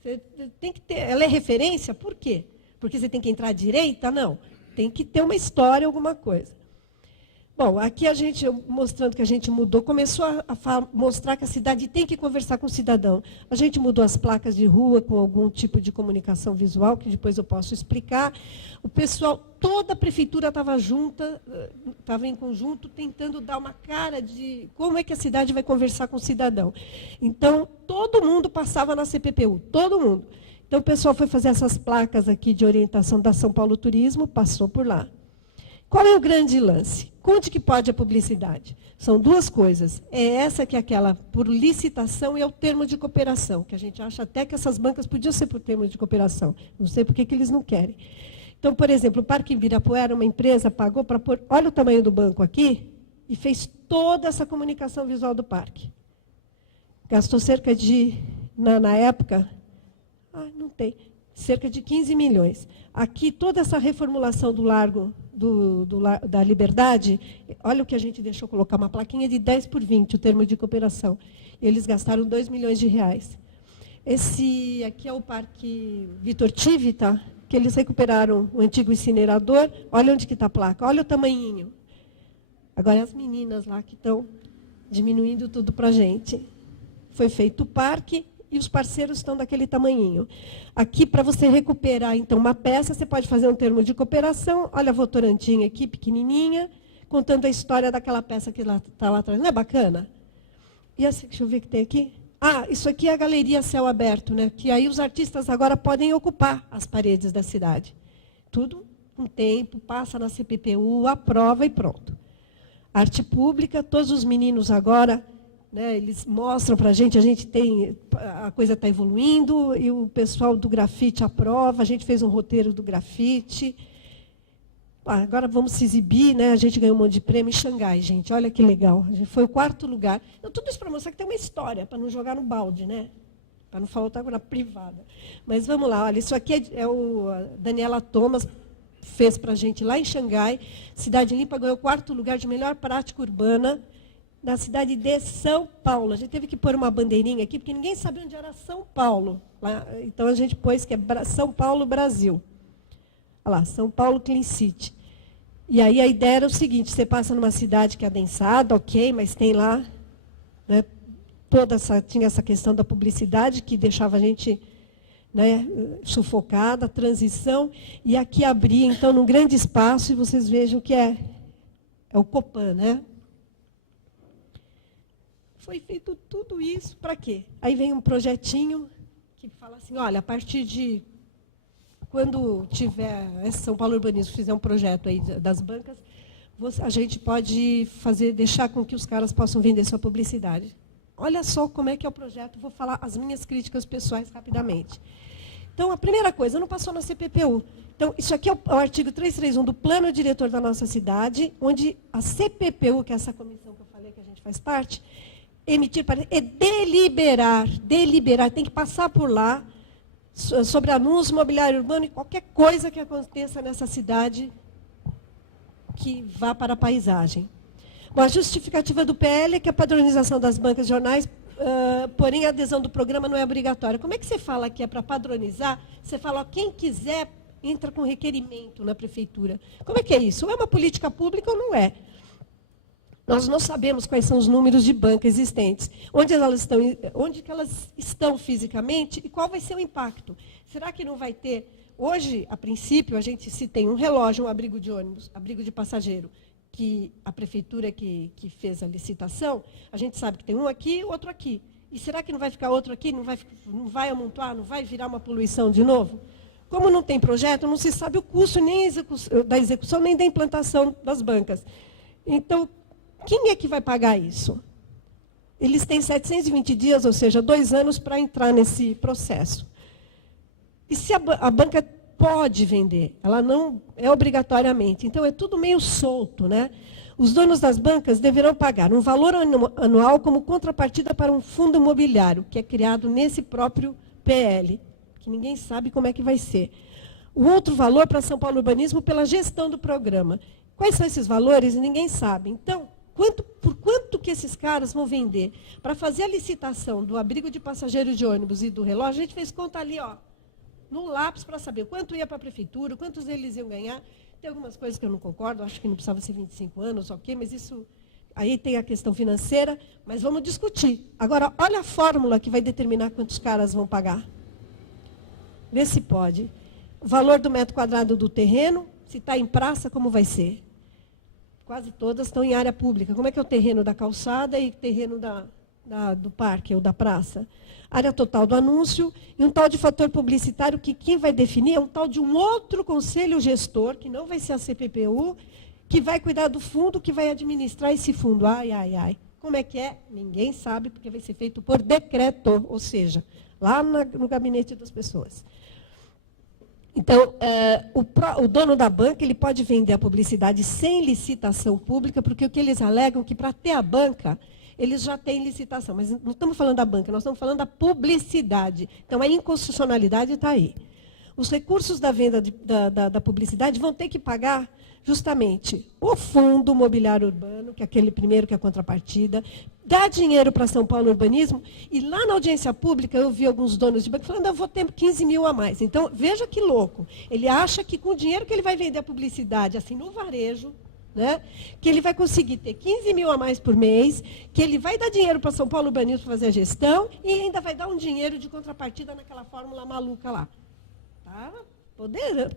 Você tem que ter, ela é referência, por quê? Porque você tem que entrar à direita? Não. Tem que ter uma história, alguma coisa. Bom, aqui a gente, mostrando que a gente mudou, começou a mostrar que a cidade tem que conversar com o cidadão. A gente mudou as placas de rua com algum tipo de comunicação visual, que depois eu posso explicar. O pessoal, toda a prefeitura estava junta, estava em conjunto, tentando dar uma cara de como é que a cidade vai conversar com o cidadão. Então, todo mundo passava na CPPU, todo mundo. Então, o pessoal foi fazer essas placas aqui de orientação da São Paulo Turismo, passou por lá. Qual é o grande lance? Onde que pode a publicidade? São 2 coisas. É essa que é aquela por licitação e é o termo de cooperação, que a gente acha até que essas bancas podiam ser por termo de cooperação. Não sei por que eles não querem. Então, por exemplo, o Parque Ibirapuera, uma empresa pagou para pôr... Olha o tamanho do banco aqui e fez toda essa comunicação visual do parque. Gastou cerca de, na época... não tem. Cerca de 15 milhões. Aqui, toda essa reformulação do Largo da Liberdade, olha o que a gente deixou colocar, uma plaquinha de 10 por 20, o termo de cooperação. Eles gastaram 2 milhões de reais. Esse aqui é o Parque Vitor Tivita, que eles recuperaram o antigo incinerador. Olha onde que está a placa, olha o tamanhinho. Agora, as meninas lá que estão diminuindo tudo para a gente. Foi feito o parque, e os parceiros estão daquele tamanhinho. Aqui, para você recuperar, então, uma peça, você pode fazer um termo de cooperação. Olha a Votorantim aqui, pequenininha, contando a história daquela peça que está lá atrás. Não é bacana? E essa, deixa eu ver o que tem aqui. Isso aqui é a Galeria Céu Aberto, né? Que aí os artistas agora podem ocupar as paredes da cidade. Tudo com tempo, passa na CPPU, aprova e pronto. Arte pública, todos os meninos agora... eles mostram para a gente tem, a coisa está evoluindo, e o pessoal do grafite aprova, a gente fez um roteiro do grafite. Agora vamos se exibir, né? A gente ganhou um monte de prêmio em Xangai, gente, olha que legal. A gente foi o 4º lugar. Então, tudo isso para mostrar que tem uma história, para não jogar no balde, né? Para não faltar na privada. Mas vamos lá, olha, isso aqui é o Daniela Thomas, fez para a gente lá em Xangai. Cidade Limpa ganhou o 4º lugar de melhor prática urbana, na cidade de São Paulo. A gente teve que pôr uma bandeirinha aqui, porque ninguém sabia onde era São Paulo. Lá, então, a gente pôs que é São Paulo, Brasil. Olha lá, São Paulo Clean City. E aí a ideia era o seguinte, você passa numa cidade que é adensada, ok, mas tem lá, né, tinha essa questão da publicidade, que deixava a gente, né, sufocada, transição, e aqui abria, então, num grande espaço, e vocês vejam que é o Copan, né? Foi feito tudo isso para quê? Aí vem um projetinho que fala assim, olha, a partir de quando tiver São Paulo Urbanismo fizer um projeto aí das bancas, a gente pode deixar com que os caras possam vender sua publicidade. Olha só como é que é o projeto, vou falar as minhas críticas pessoais rapidamente. Então, a primeira coisa, não passou na CPPU. Então, isso aqui é o artigo 331 do Plano Diretor da nossa cidade, onde a CPPU, que é essa comissão que eu falei que a gente faz parte, emitir é deliberar, tem que passar por lá sobre anúncio imobiliário urbano e qualquer coisa que aconteça nessa cidade que vá para a paisagem. Bom, a justificativa do PL é que a padronização das bancas de jornais, porém a adesão do programa não é obrigatória. Como é que você fala que é para padronizar? Você fala, ó, quem quiser entra com requerimento na prefeitura. Como é que é isso? Ou é uma política pública ou não é? Nós não sabemos quais são os números de banca existentes, onde que elas estão fisicamente e qual vai ser o impacto. Será que não vai ter... Hoje, a princípio, se tem um relógio, um abrigo de ônibus, abrigo de passageiro, que a prefeitura que fez a licitação, a gente sabe que tem um aqui e outro aqui. E será que não vai ficar outro aqui? Não vai amontoar? Não vai virar uma poluição de novo? Como não tem projeto, não se sabe o custo nem da execução, nem da implantação das bancas. Então, quem é que vai pagar isso? Eles têm 720 dias, ou seja, 2 anos para entrar nesse processo. E se a banca pode vender, ela não é obrigatoriamente. Então, é tudo meio solto, né? Os donos das bancas deverão pagar um valor anual como contrapartida para um fundo imobiliário, que é criado nesse próprio PL, que ninguém sabe como é que vai ser. O outro valor para São Paulo Urbanismo pela gestão do programa. Quais são esses valores? Ninguém sabe. Então, por quanto que esses caras vão vender? Para fazer a licitação do abrigo de passageiro de ônibus e do relógio, a gente fez conta ali, ó, no lápis, para saber quanto ia para a prefeitura, quantos eles iam ganhar. Tem algumas coisas que eu não concordo, acho que não precisava ser 25 anos, ok, mas isso... Aí tem a questão financeira, mas vamos discutir. Agora, olha a fórmula que vai determinar quantos caras vão pagar. Vê se pode. O valor do metro quadrado do terreno, se está em praça, como vai ser? Quase todas estão em área pública. Como é que é o terreno da calçada e o terreno do parque ou da praça? Área total do anúncio e um tal de fator publicitário que quem vai definir é um tal de um outro conselho gestor, que não vai ser a CPPU, que vai cuidar do fundo, que vai administrar esse fundo. Ai, ai, ai. Como é que é? Ninguém sabe, porque vai ser feito por decreto, ou seja, lá no gabinete das pessoas. Então, o dono da banca ele pode vender a publicidade sem licitação pública, porque o que eles alegam é que para ter a banca, eles já têm licitação. Mas não estamos falando da banca, nós estamos falando da publicidade. Então, a inconstitucionalidade está aí. Os recursos da venda da publicidade vão ter que pagar justamente o fundo imobiliário urbano, que é aquele primeiro que é a contrapartida, dá dinheiro para São Paulo Urbanismo, e lá na audiência pública eu vi alguns donos de banco falando, eu vou ter 15 mil a mais. Então, veja que louco. Ele acha que com o dinheiro que ele vai vender a publicidade, assim, no varejo, né, que ele vai conseguir ter 15 mil a mais por mês, que ele vai dar dinheiro para São Paulo Urbanismo para fazer a gestão, e ainda vai dar um dinheiro de contrapartida naquela fórmula maluca lá. Tá?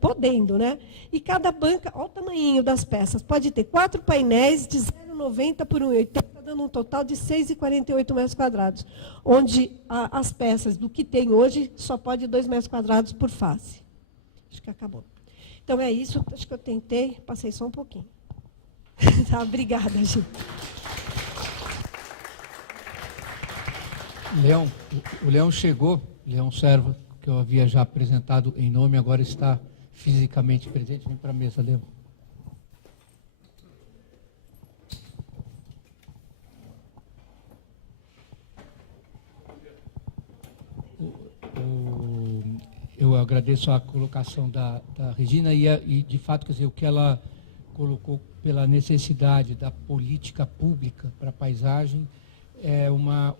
Podendo, né? E cada banca, olha o tamanhinho das peças, pode ter 4 painéis de 0,90 por 1,80, dando um total de 6,48 metros quadrados, onde as peças do que tem hoje só pode 2 metros quadrados por face. Acho que acabou. Então é isso, acho que eu tentei, passei só um pouquinho. Tá, obrigada, gente. Leão, o Leão chegou, Leão Serva, que eu havia já apresentado em nome, agora está fisicamente presente. Vem para a mesa, Leão. Eu agradeço a colocação da Regina e, de fato, quer dizer, o que ela colocou pela necessidade da política pública para a paisagem é uma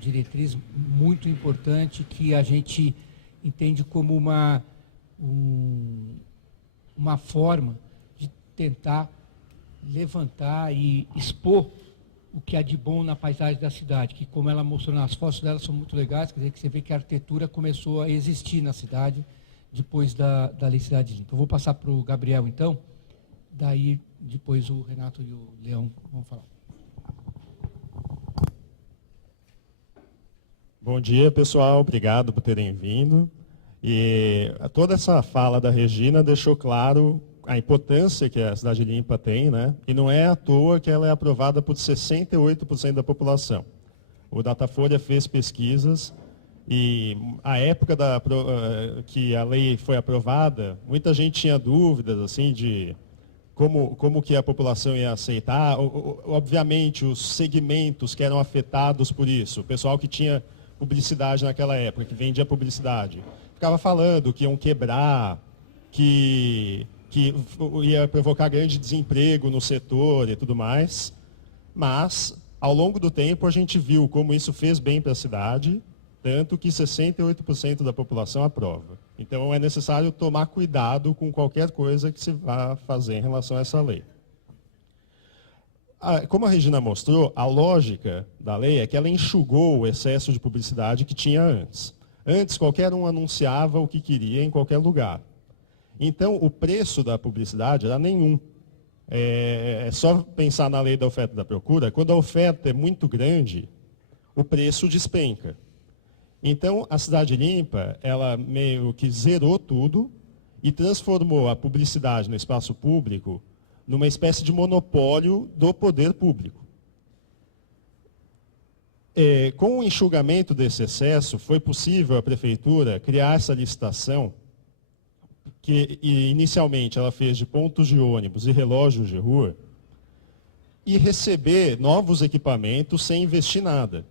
diretriz muito importante que a gente entende como uma forma de tentar levantar e expor o que há de bom na paisagem da cidade, que como ela mostrou nas fotos dela são muito legais, quer dizer que você vê que a arquitetura começou a existir na cidade depois da Lei Cidade Limpa. Eu vou passar para o Gabriel então, daí depois o Renato e o Leão vão falar. Bom dia, pessoal. Obrigado por terem vindo. E toda essa fala da Regina deixou claro a importância que a Cidade Limpa tem, né? E não é à toa que ela é aprovada por 68% da população. O Datafolha fez pesquisas e a época que a lei foi aprovada, muita gente tinha dúvidas assim de como que a população ia aceitar. Obviamente, os segmentos que eram afetados por isso, o pessoal que tinha publicidade naquela época, que vendia publicidade, ficava falando que iam quebrar, que ia provocar grande desemprego no setor e tudo mais. Mas, ao longo do tempo, a gente viu como isso fez bem para a cidade, tanto que 68% da população aprova. Então, é necessário tomar cuidado com qualquer coisa que se vá fazer em relação a essa lei. como a Regina mostrou, a lógica da lei é que ela enxugou o excesso de publicidade que tinha antes. Antes, qualquer um anunciava o que queria em qualquer lugar. Então, o preço da publicidade era nenhum. É só pensar na lei da oferta e da procura. Quando a oferta é muito grande, o preço despenca. Então, a Cidade Limpa, ela meio que zerou tudo e transformou a publicidade no espaço público numa espécie de monopólio do poder público. Com o enxugamento desse excesso, foi possível a Prefeitura criar essa licitação, que inicialmente ela fez de pontos de ônibus e relógios de rua, e receber novos equipamentos sem investir nada.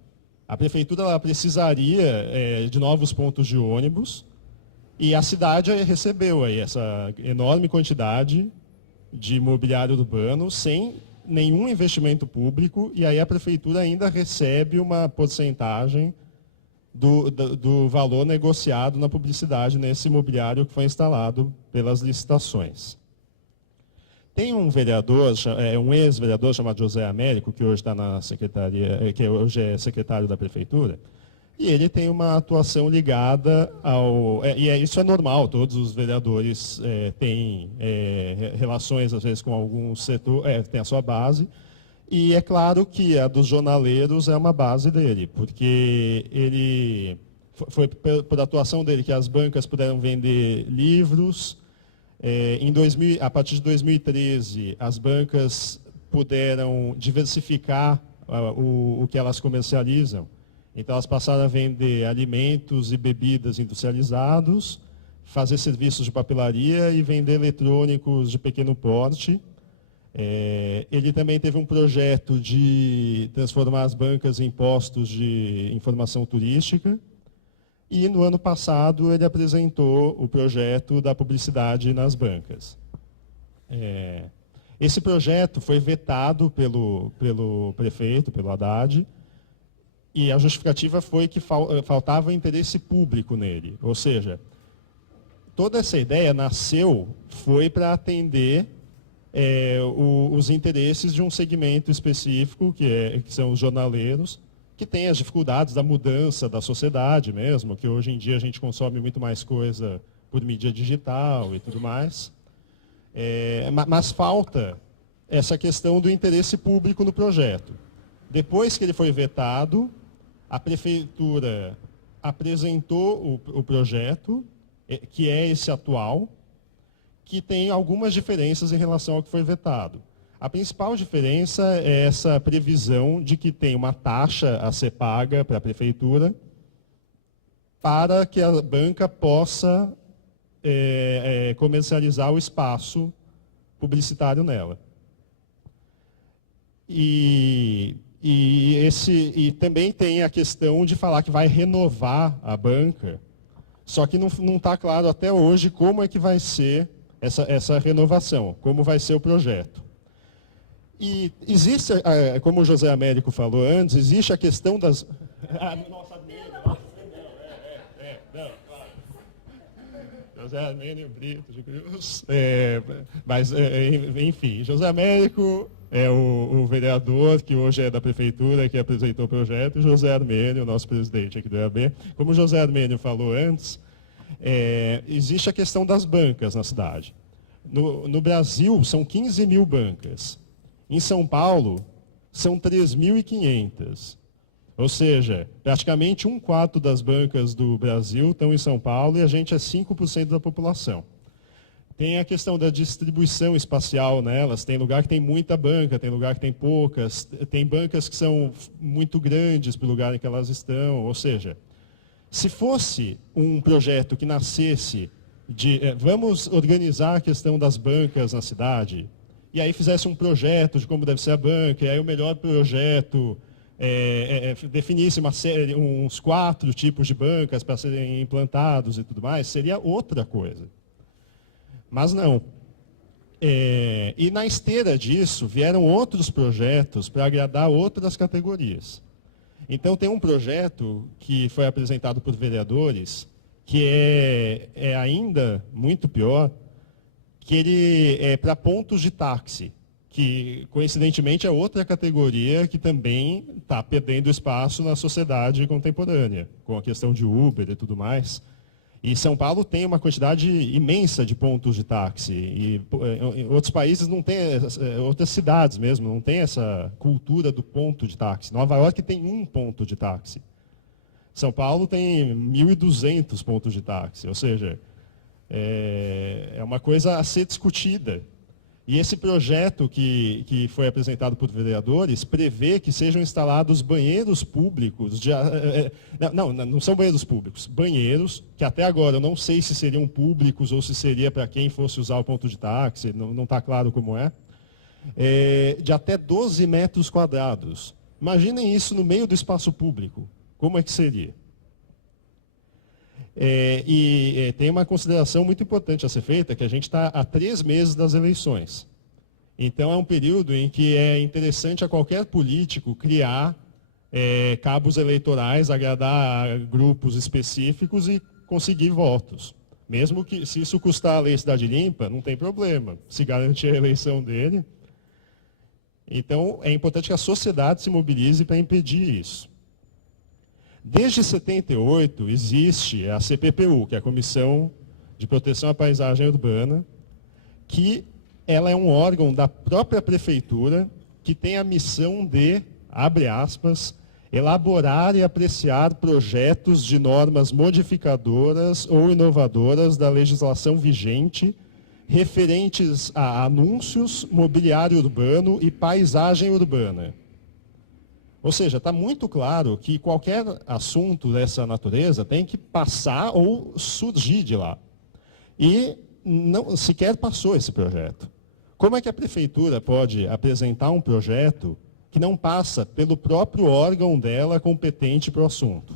A Prefeitura ela precisaria de novos pontos de ônibus, e a cidade recebeu aí essa enorme quantidade de imobiliário urbano sem nenhum investimento público, e aí a Prefeitura ainda recebe uma porcentagem do valor negociado na publicidade nesse imobiliário que foi instalado pelas licitações. Tem um vereador, um ex-vereador chamado José Américo, que hoje está na secretaria, que hoje é secretário da Prefeitura, e ele tem uma atuação ligada ao... isso é normal, todos os vereadores têm relações, às vezes, com algum setor, tem a sua base, e é claro que a dos jornaleiros é uma base dele, porque ele foi por atuação dele que as bancas puderam vender livros. A partir de 2013, as bancas puderam diversificar o que elas comercializam. Então, elas passaram a vender alimentos e bebidas industrializados, fazer serviços de papelaria e vender eletrônicos de pequeno porte. Ele também teve um projeto de transformar as bancas em postos de informação turística. E, no ano passado, ele apresentou o projeto da publicidade nas bancas. Esse projeto foi vetado pelo prefeito, pelo Haddad, e a justificativa foi que faltava interesse público nele. Ou seja, toda essa ideia foi para atender os interesses de um segmento específico, que são os jornaleiros, que tem as dificuldades da mudança da sociedade mesmo, que hoje em dia a gente consome muito mais coisa por mídia digital e tudo mais. Mas falta essa questão do interesse público no projeto. Depois que ele foi vetado, a Prefeitura apresentou o projeto, que é esse atual, que tem algumas diferenças em relação ao que foi vetado. A principal diferença é essa previsão de que tem uma taxa a ser paga para a Prefeitura para que a banca possa comercializar o espaço publicitário nela. E também tem a questão de falar que vai renovar a banca, só que não está claro até hoje como é que vai ser essa renovação, como vai ser o projeto. E existe, como o José Américo falou antes, existe a questão das... José Américo Brito de Cruz. Mas, enfim, José Américo é o vereador que hoje é da Prefeitura, que apresentou o projeto, e José Armênio, nosso presidente aqui do EAB. Como o José Armênio falou antes, existe a questão das bancas na cidade. No Brasil, são 15 mil bancas. Em São Paulo, são 3.500. Ou seja, praticamente 1/4 das bancas do Brasil estão em São Paulo e a gente é 5% da população. Tem a questão da distribuição espacial nelas, tem lugar que tem muita banca, tem lugar que tem poucas, tem bancas que são muito grandes para o lugar em que elas estão. Ou seja, se fosse um projeto que nascesse de vamos organizar a questão das bancas na cidade, e aí fizesse um projeto de como deve ser a banca, e aí o melhor projeto definisse uns 4 tipos de bancas para serem implantados e tudo mais, seria outra coisa. Mas não. E na esteira disso, vieram outros projetos para agradar outras categorias. Então, tem um projeto que foi apresentado por vereadores, que é ainda muito pior, que ele é para pontos de táxi. que coincidentemente é outra categoria que também está perdendo espaço na sociedade contemporânea, com a questão de Uber e tudo mais. E São Paulo tem uma quantidade imensa de pontos de táxi. E em outros países não tem, outras cidades mesmo, não tem essa cultura do ponto de táxi. Nova York tem um ponto de táxi. São Paulo tem 1.200 pontos de táxi. Ou seja, é uma coisa a ser discutida. E esse projeto que foi apresentado por vereadores prevê que sejam instalados banheiros públicos. Não são banheiros públicos, banheiros, que até agora eu não sei se seriam públicos ou se seria para quem fosse usar o ponto de táxi, não está claro como de até 12 metros quadrados. Imaginem isso no meio do espaço público. Como é que seria? Tem uma consideração muito importante a ser feita, que a gente está a 3 meses das eleições. Então, é um período em que é interessante a qualquer político criar cabos eleitorais, agradar grupos específicos e conseguir votos. Mesmo que, se isso custar a lei Cidade Limpa, não tem problema, se garantir a eleição dele. Então, é importante que a sociedade se mobilize para impedir isso. Desde 78 existe a CPPU, que é a Comissão de Proteção à Paisagem Urbana, que ela é um órgão da própria prefeitura que tem a missão de, abre aspas, elaborar e apreciar projetos de normas modificadoras ou inovadoras da legislação vigente referentes a anúncios, mobiliário urbano e paisagem urbana. Ou seja, está muito claro que qualquer assunto dessa natureza tem que passar ou surgir de lá. E não sequer passou esse projeto. Como é que a prefeitura pode apresentar um projeto que não passa pelo próprio órgão dela competente para o assunto?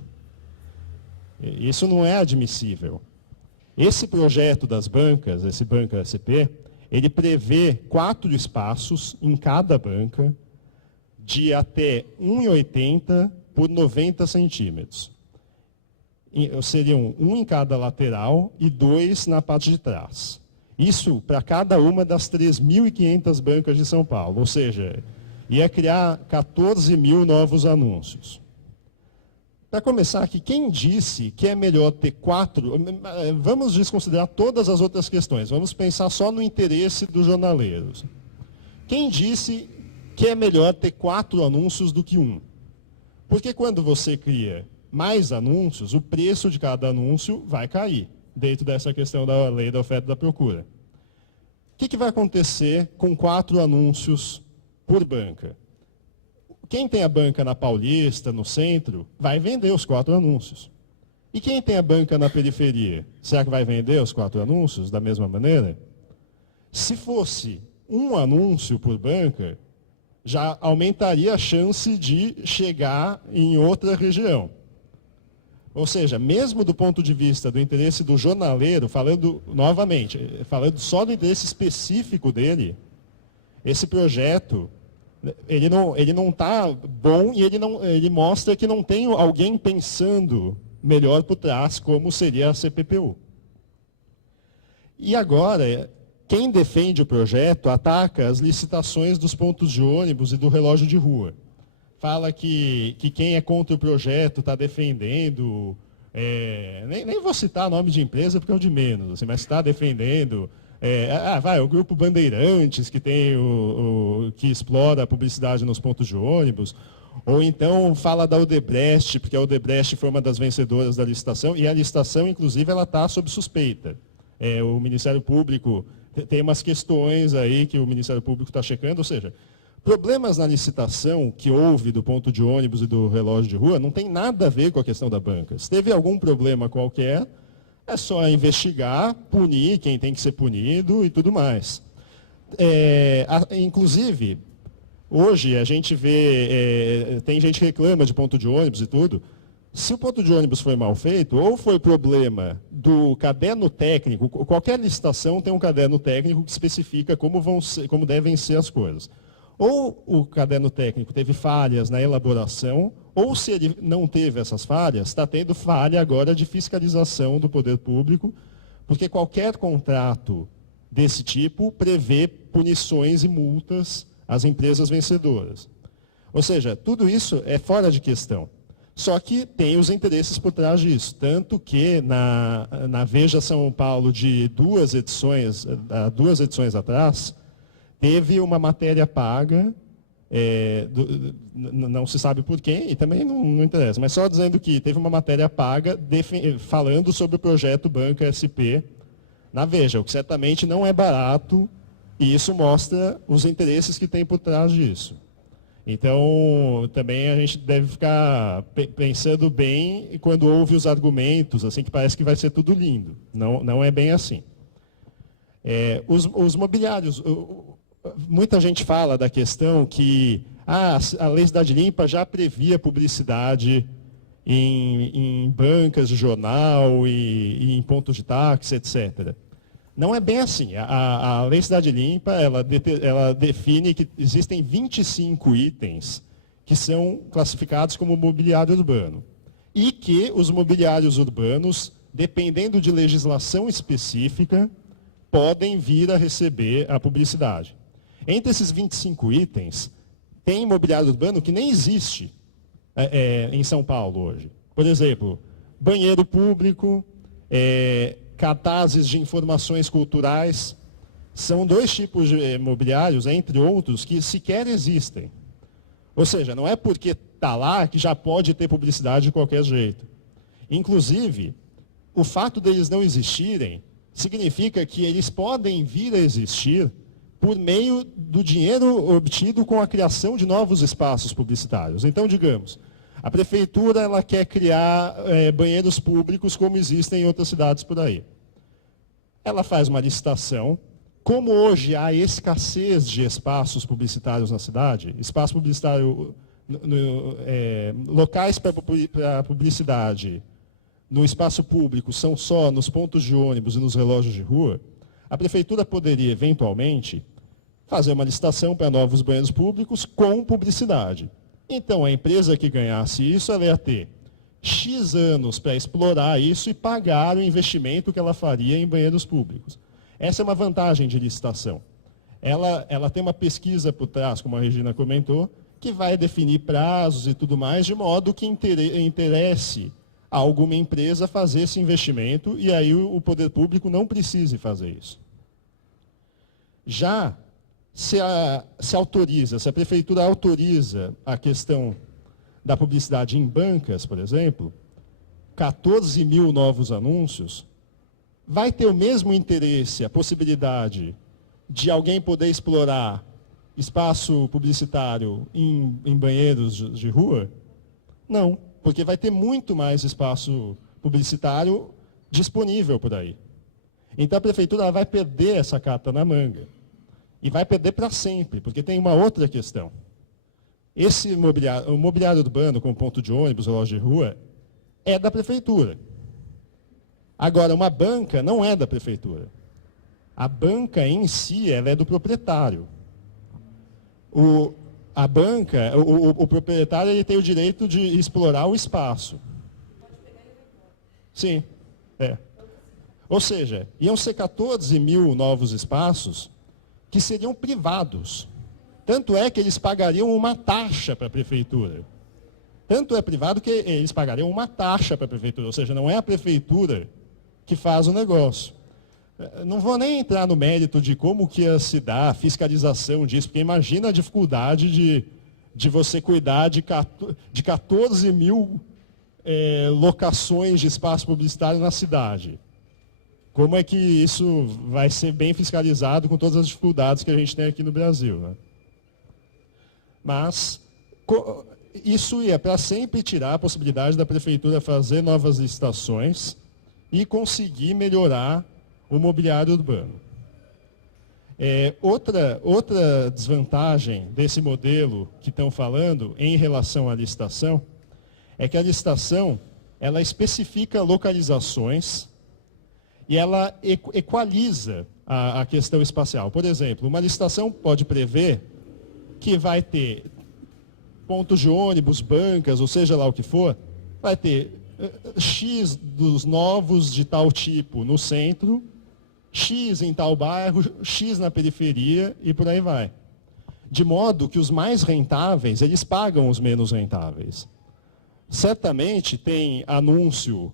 Isso não é admissível. Esse projeto das bancas, esse Banca SP, ele prevê 4 espaços em cada banca, de até 1,80 por 90 centímetros. Seriam 1 em cada lateral e 2 na parte de trás. Isso para cada uma das 3.500 bancas de São Paulo, ou seja, ia criar 14 mil novos anúncios. Para começar aqui, quem disse que é melhor ter 4... Vamos desconsiderar todas as outras questões, vamos pensar só no interesse dos jornaleiros. Quem disse que é melhor ter 4 anúncios do que 1? Porque quando você cria mais anúncios, o preço de cada anúncio vai cair, dentro dessa questão da lei da oferta e da procura. O que vai acontecer com 4 anúncios por banca? Quem tem a banca na Paulista, no centro, vai vender os 4 anúncios. E quem tem a banca na periferia, será que vai vender os 4 anúncios da mesma maneira? Se fosse um anúncio por banca, já aumentaria a chance de chegar em outra região. Ou seja, mesmo do ponto de vista do interesse do jornaleiro, falando novamente, falando só do interesse específico dele, esse projeto, ele não está bom e ele mostra que não tem alguém pensando melhor por trás, como seria a CPPU. E agora, quem defende o projeto ataca as licitações dos pontos de ônibus e do relógio de rua. Fala que quem é contra o projeto está defendendo, nem vou citar nome de empresa porque é o de menos, assim, mas está defendendo, o Grupo Bandeirantes, que tem que explora a publicidade nos pontos de ônibus, ou então fala da Odebrecht, porque a Odebrecht foi uma das vencedoras da licitação, e a licitação, inclusive, ela está sob suspeita. O Ministério Público tem umas questões aí que o Ministério Público está checando, ou seja, problemas na licitação que houve do ponto de ônibus e do relógio de rua não tem nada a ver com a questão da banca. Se teve algum problema qualquer, é só investigar, punir quem tem que ser punido e tudo mais. Inclusive, hoje a gente vê, tem gente que reclama de ponto de ônibus e tudo. Se o ponto de ônibus foi mal feito, ou foi problema do caderno técnico, qualquer licitação tem um caderno técnico que especifica como devem ser as coisas. Ou o caderno técnico teve falhas na elaboração, ou se ele não teve essas falhas, está tendo falha agora de fiscalização do poder público, porque qualquer contrato desse tipo prevê punições e multas às empresas vencedoras. Ou seja, tudo isso é fora de questão. Só que tem os interesses por trás disso. Tanto que na Veja São Paulo de duas edições atrás, teve uma matéria paga, não se sabe por quem, e também não interessa, mas só dizendo que teve uma matéria paga falando sobre o projeto Banca SP na Veja, o que certamente não é barato, e isso mostra os interesses que tem por trás disso. Então, também a gente deve ficar pensando bem quando ouve os argumentos, assim, que parece que vai ser tudo lindo. Não é bem assim. Os mobiliários, muita gente fala da questão que a Lei Cidade Limpa já previa publicidade em bancas de jornal e em pontos de táxi, etc. Não é bem assim. A Lei Cidade Limpa, ela define que existem 25 itens que são classificados como mobiliário urbano. E que os mobiliários urbanos, dependendo de legislação específica, podem vir a receber a publicidade. Entre esses 25 itens, tem mobiliário urbano que nem existe em São Paulo hoje. Por exemplo, banheiro público, cartazes de informações culturais, são dois tipos de mobiliários, entre outros, que sequer existem. Ou seja, não é porque está lá que já pode ter publicidade de qualquer jeito. Inclusive, o fato deles não existirem significa que eles podem vir a existir por meio do dinheiro obtido com a criação de novos espaços publicitários. Então, digamos, a prefeitura ela quer criar banheiros públicos como existem em outras cidades por aí. Ela faz uma licitação. Como hoje há escassez de espaços publicitários na cidade, espaço publicitário, locais para publicidade no espaço público são só nos pontos de ônibus e nos relógios de rua, a prefeitura poderia, eventualmente, fazer uma licitação para novos banheiros públicos com publicidade. Então, a empresa que ganhasse isso, ela ia ter X anos para explorar isso e pagar o investimento que ela faria em banheiros públicos. Essa é uma vantagem de licitação. Ela tem uma pesquisa por trás, como a Regina comentou, que vai definir prazos e tudo mais, de modo que interesse a alguma empresa fazer esse investimento e aí o poder público não precise fazer isso. Já se a prefeitura autoriza a questão da publicidade em bancas, por exemplo, 14 mil novos anúncios, vai ter o mesmo interesse, a possibilidade de alguém poder explorar espaço publicitário em banheiros de rua? Não, porque vai ter muito mais espaço publicitário disponível por aí. Então a prefeitura ela vai perder essa carta na manga. E vai perder para sempre, porque tem uma outra questão. O mobiliário urbano, como ponto de ônibus, relógio de rua, é da prefeitura. Agora, uma banca não é da prefeitura. A banca em si, ela é do proprietário. A banca, o proprietário ele tem o direito de explorar o espaço. Sim, Ou seja, iam ser 14 mil novos espaços que seriam privados. Tanto é que eles pagariam uma taxa para a prefeitura. Tanto é privado que eles pagariam uma taxa para a prefeitura, ou seja, não é a prefeitura que faz o negócio. Não vou nem entrar no mérito de como que ia se dar a fiscalização disso, porque imagina a dificuldade de você cuidar de 14 mil locações de espaço publicitário na cidade. Como é que isso vai ser bem fiscalizado com todas as dificuldades que a gente tem aqui no Brasil, né? Mas isso ia para sempre tirar a possibilidade da prefeitura fazer novas licitações e conseguir melhorar o mobiliário urbano. Outra desvantagem desse modelo que estão falando em relação à licitação é que a licitação ela especifica localizações e ela equaliza a questão espacial. Por exemplo, uma licitação pode prever que vai ter pontos de ônibus, bancas, ou seja lá o que for, vai ter X dos novos de tal tipo no centro, X em tal bairro, X na periferia e por aí vai. De modo que os mais rentáveis, eles pagam os menos rentáveis. Certamente tem anúncio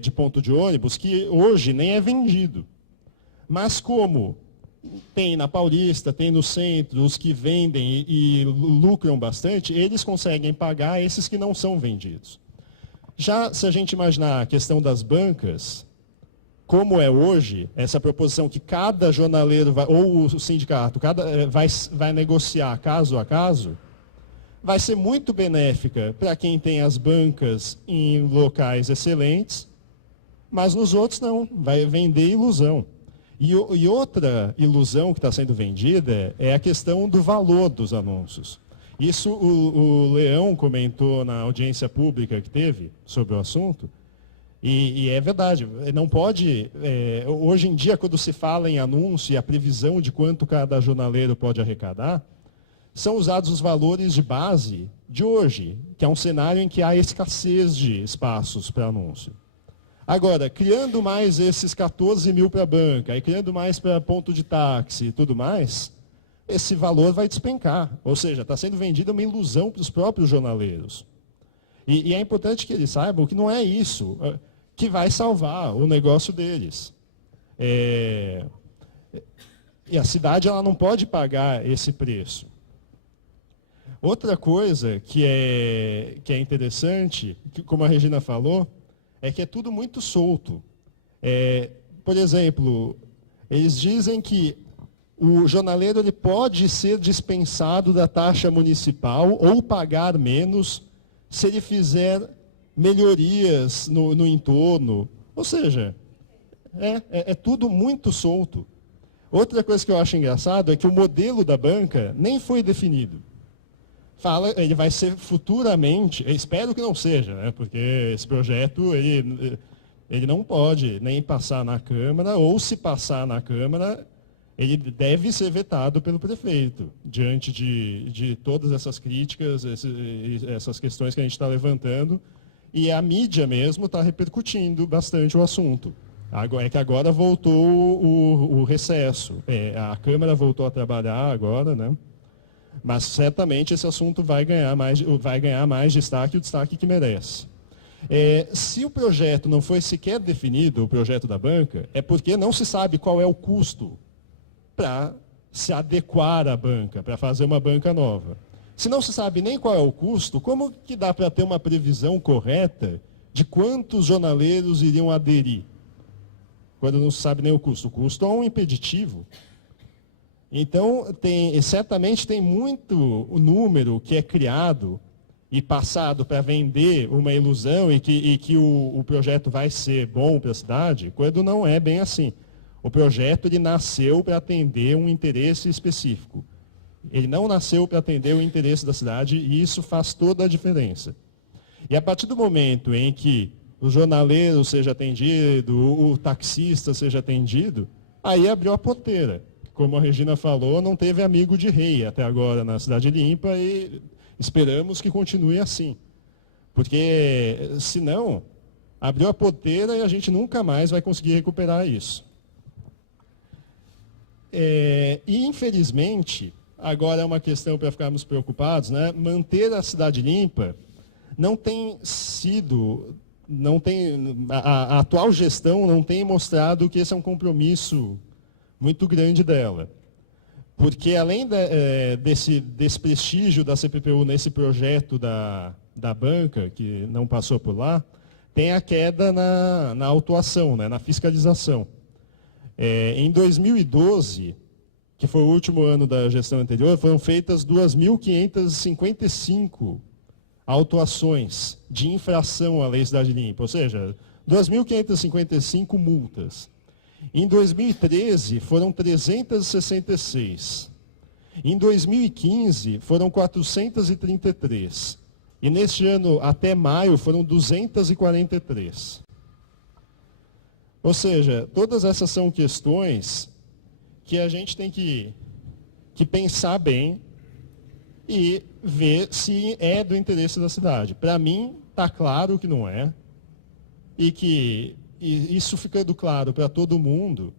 de ponto de ônibus que hoje nem é vendido. Mas como tem na Paulista, tem no centro, os que vendem e lucram bastante, eles conseguem pagar esses que não são vendidos. Já se a gente imaginar a questão das bancas, como é hoje, essa proposição que cada jornaleiro ou o sindicato vai negociar caso a caso, vai ser muito benéfica para quem tem as bancas em locais excelentes, mas nos outros não, vai vender ilusão. E outra ilusão que está sendo vendida é a questão do valor dos anúncios. Isso o Leão comentou na audiência pública que teve sobre o assunto, e é verdade, não pode, hoje em dia, quando se fala em anúncio e a previsão de quanto cada jornaleiro pode arrecadar, são usados os valores de base de hoje, que é um cenário em que há escassez de espaços para anúncio. Agora, criando mais esses 14 mil para a banca, e criando mais para ponto de táxi e tudo mais, esse valor vai despencar. Ou seja, está sendo vendida uma ilusão para os próprios jornaleiros. E é importante que eles saibam que não é isso que vai salvar o negócio deles. E a cidade ela não pode pagar esse preço. Outra coisa que é interessante, que, como a Regina falou, é que é tudo muito solto. Por exemplo, eles dizem que o jornaleiro ele pode ser dispensado da taxa municipal ou pagar menos se ele fizer melhorias no entorno. Ou seja, é tudo muito solto. Outra coisa que eu acho engraçado é que o modelo da banca nem foi definido. Ele vai ser futuramente, eu espero que não seja, né, porque esse projeto ele não pode nem passar na Câmara, ou se passar na Câmara, ele deve ser vetado pelo prefeito, diante de todas essas críticas, essas questões que a gente está levantando, e a mídia mesmo está repercutindo bastante o assunto. É que agora voltou o recesso, a Câmara voltou a trabalhar agora, né? Mas certamente esse assunto vai ganhar mais destaque, o destaque que merece. Se o projeto não foi sequer definido, o projeto da banca, é porque não se sabe qual é o custo para se adequar à banca, para fazer uma banca nova. Se não se sabe nem qual é o custo, como que dá para ter uma previsão correta de quantos jornaleiros iriam aderir? Quando não se sabe nem o custo. O custo é um impeditivo. Então, certamente tem muito número que é criado e passado para vender uma ilusão e que o projeto vai ser bom para a cidade, quando não é bem assim. O projeto ele nasceu para atender um interesse específico. Ele não nasceu para atender o interesse da cidade e isso faz toda a diferença. E a partir do momento em que o jornaleiro seja atendido, o taxista seja atendido, aí abriu a porteira. Como a Regina falou, não teve amigo de rei até agora na Cidade Limpa e esperamos que continue assim. Porque, senão, abriu a porteira e a gente nunca mais vai conseguir recuperar isso. E, infelizmente, agora é uma questão para ficarmos preocupados, né? Manter a Cidade Limpa não tem sido... a atual gestão não tem mostrado que esse é um compromisso muito grande dela. Porque, além desse desprestígio da CPPU nesse projeto da banca, que não passou por lá, tem a queda na autuação, né, na fiscalização. Em 2012, que foi o último ano da gestão anterior, foram feitas 2.555 autuações de infração à Lei Cidade Limpa, ou seja, 2.555 multas. Em 2013, foram 366. Em 2015, foram 433. E neste ano, até maio, foram 243. Ou seja, todas essas são questões que a gente tem que pensar bem e ver se é do interesse da cidade. Para mim, está claro que não é. E isso ficando claro para todo mundo,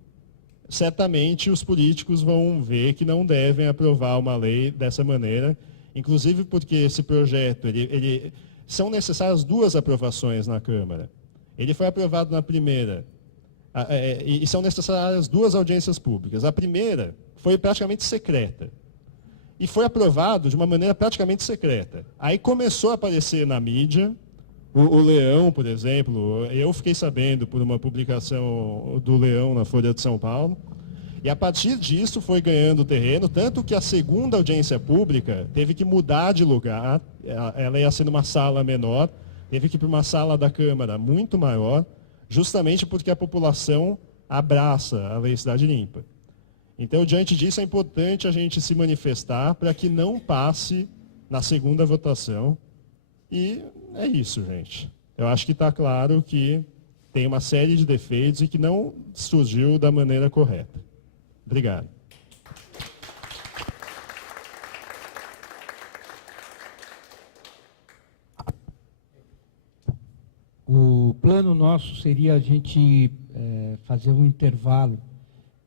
certamente os políticos vão ver que não devem aprovar uma lei dessa maneira, inclusive porque esse projeto, são necessárias 2 aprovações na Câmara. Ele foi aprovado na primeira, e são necessárias 2 audiências públicas. A primeira foi praticamente secreta, e foi aprovado de uma maneira praticamente secreta. Aí começou a aparecer na mídia, o Leão, por exemplo, eu fiquei sabendo por uma publicação do Leão na Folha de São Paulo, e a partir disso foi ganhando terreno, tanto que a segunda audiência pública teve que mudar de lugar, ela ia ser numa sala menor, teve que ir para uma sala da Câmara muito maior, justamente porque a população abraça a Lei Cidade Limpa. Então, diante disso, é importante a gente se manifestar para que não passe na segunda votação. E é isso, gente. Eu acho que está claro que tem uma série de defeitos e que não surgiu da maneira correta. Obrigado. O plano nosso seria a gente fazer um intervalo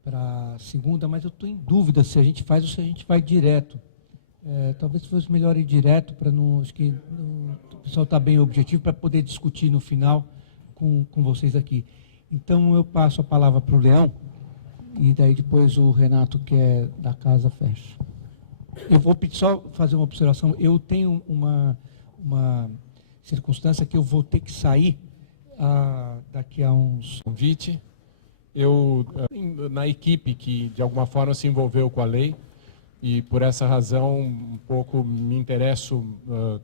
para segunda, mas eu estou em dúvida se a gente faz ou se a gente vai direto. Talvez fosse melhor ir direto, para não. Acho que o pessoal está bem objetivo para poder discutir no final com vocês aqui. Então eu passo a palavra para o Leão, e daí depois o Renato, que é da casa, fecha. Eu vou só fazer uma observação. Eu tenho uma circunstância que eu vou ter que sair daqui a uns... Convite. Eu, na equipe que de alguma forma se envolveu com a lei, e por essa razão um pouco me interesso,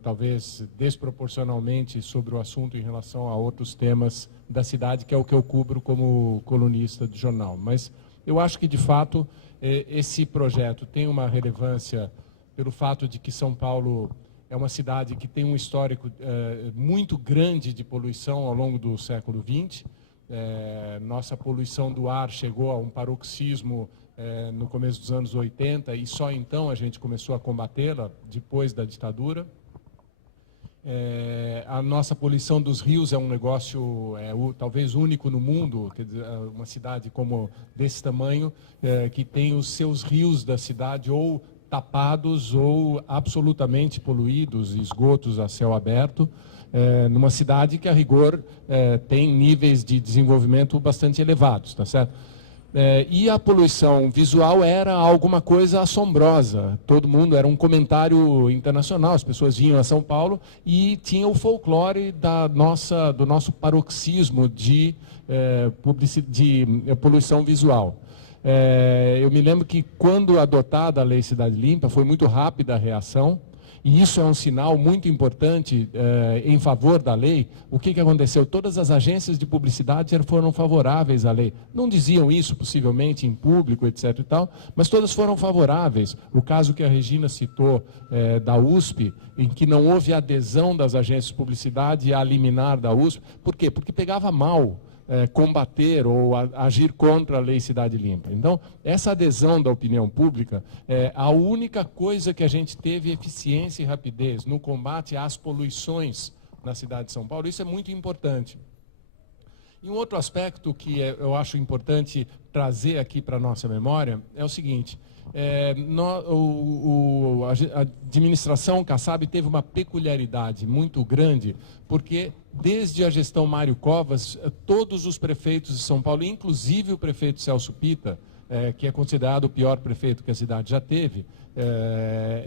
talvez desproporcionalmente, sobre o assunto em relação a outros temas da cidade, que é o que eu cubro como colunista de jornal. Mas eu acho que, de fato, esse projeto tem uma relevância pelo fato de que São Paulo é uma cidade que tem um histórico muito grande de poluição ao longo do século XX. Nossa poluição do ar chegou a um paroxismo no começo dos anos 80 e só então a gente começou a combatê-la, depois da ditadura. A nossa poluição dos rios é um negócio talvez único no mundo, quer dizer, uma cidade como desse tamanho, que tem os seus rios da cidade ou tapados ou absolutamente poluídos, esgotos a céu aberto, numa cidade que, a rigor, tem níveis de desenvolvimento bastante elevados, tá certo? E a poluição visual era alguma coisa assombrosa. Todo mundo, era um comentário internacional, as pessoas vinham a São Paulo e tinha o folclore do nosso paroxismo de poluição visual. Eu me lembro que, quando adotada a Lei Cidade Limpa, foi muito rápida a reação, e isso é um sinal muito importante em favor da lei. O que aconteceu? Todas as agências de publicidade foram favoráveis à lei. Não diziam isso, possivelmente, em público, etc. e tal, mas todas foram favoráveis. O caso que a Regina citou da USP, em que não houve adesão das agências de publicidade à liminar da USP. Por quê? Porque pegava mal combater ou agir contra a Lei Cidade Limpa. Então, essa adesão da opinião pública é a única coisa que a gente teve eficiência e rapidez no combate às poluições na cidade de São Paulo. Isso é muito importante. E um outro aspecto que eu acho importante trazer aqui para a nossa memória é o seguinte: a administração Kassab teve uma peculiaridade muito grande, porque desde a gestão Mário Covas, todos os prefeitos de São Paulo, inclusive o prefeito Celso Pitta, que é considerado o pior prefeito que a cidade já teve,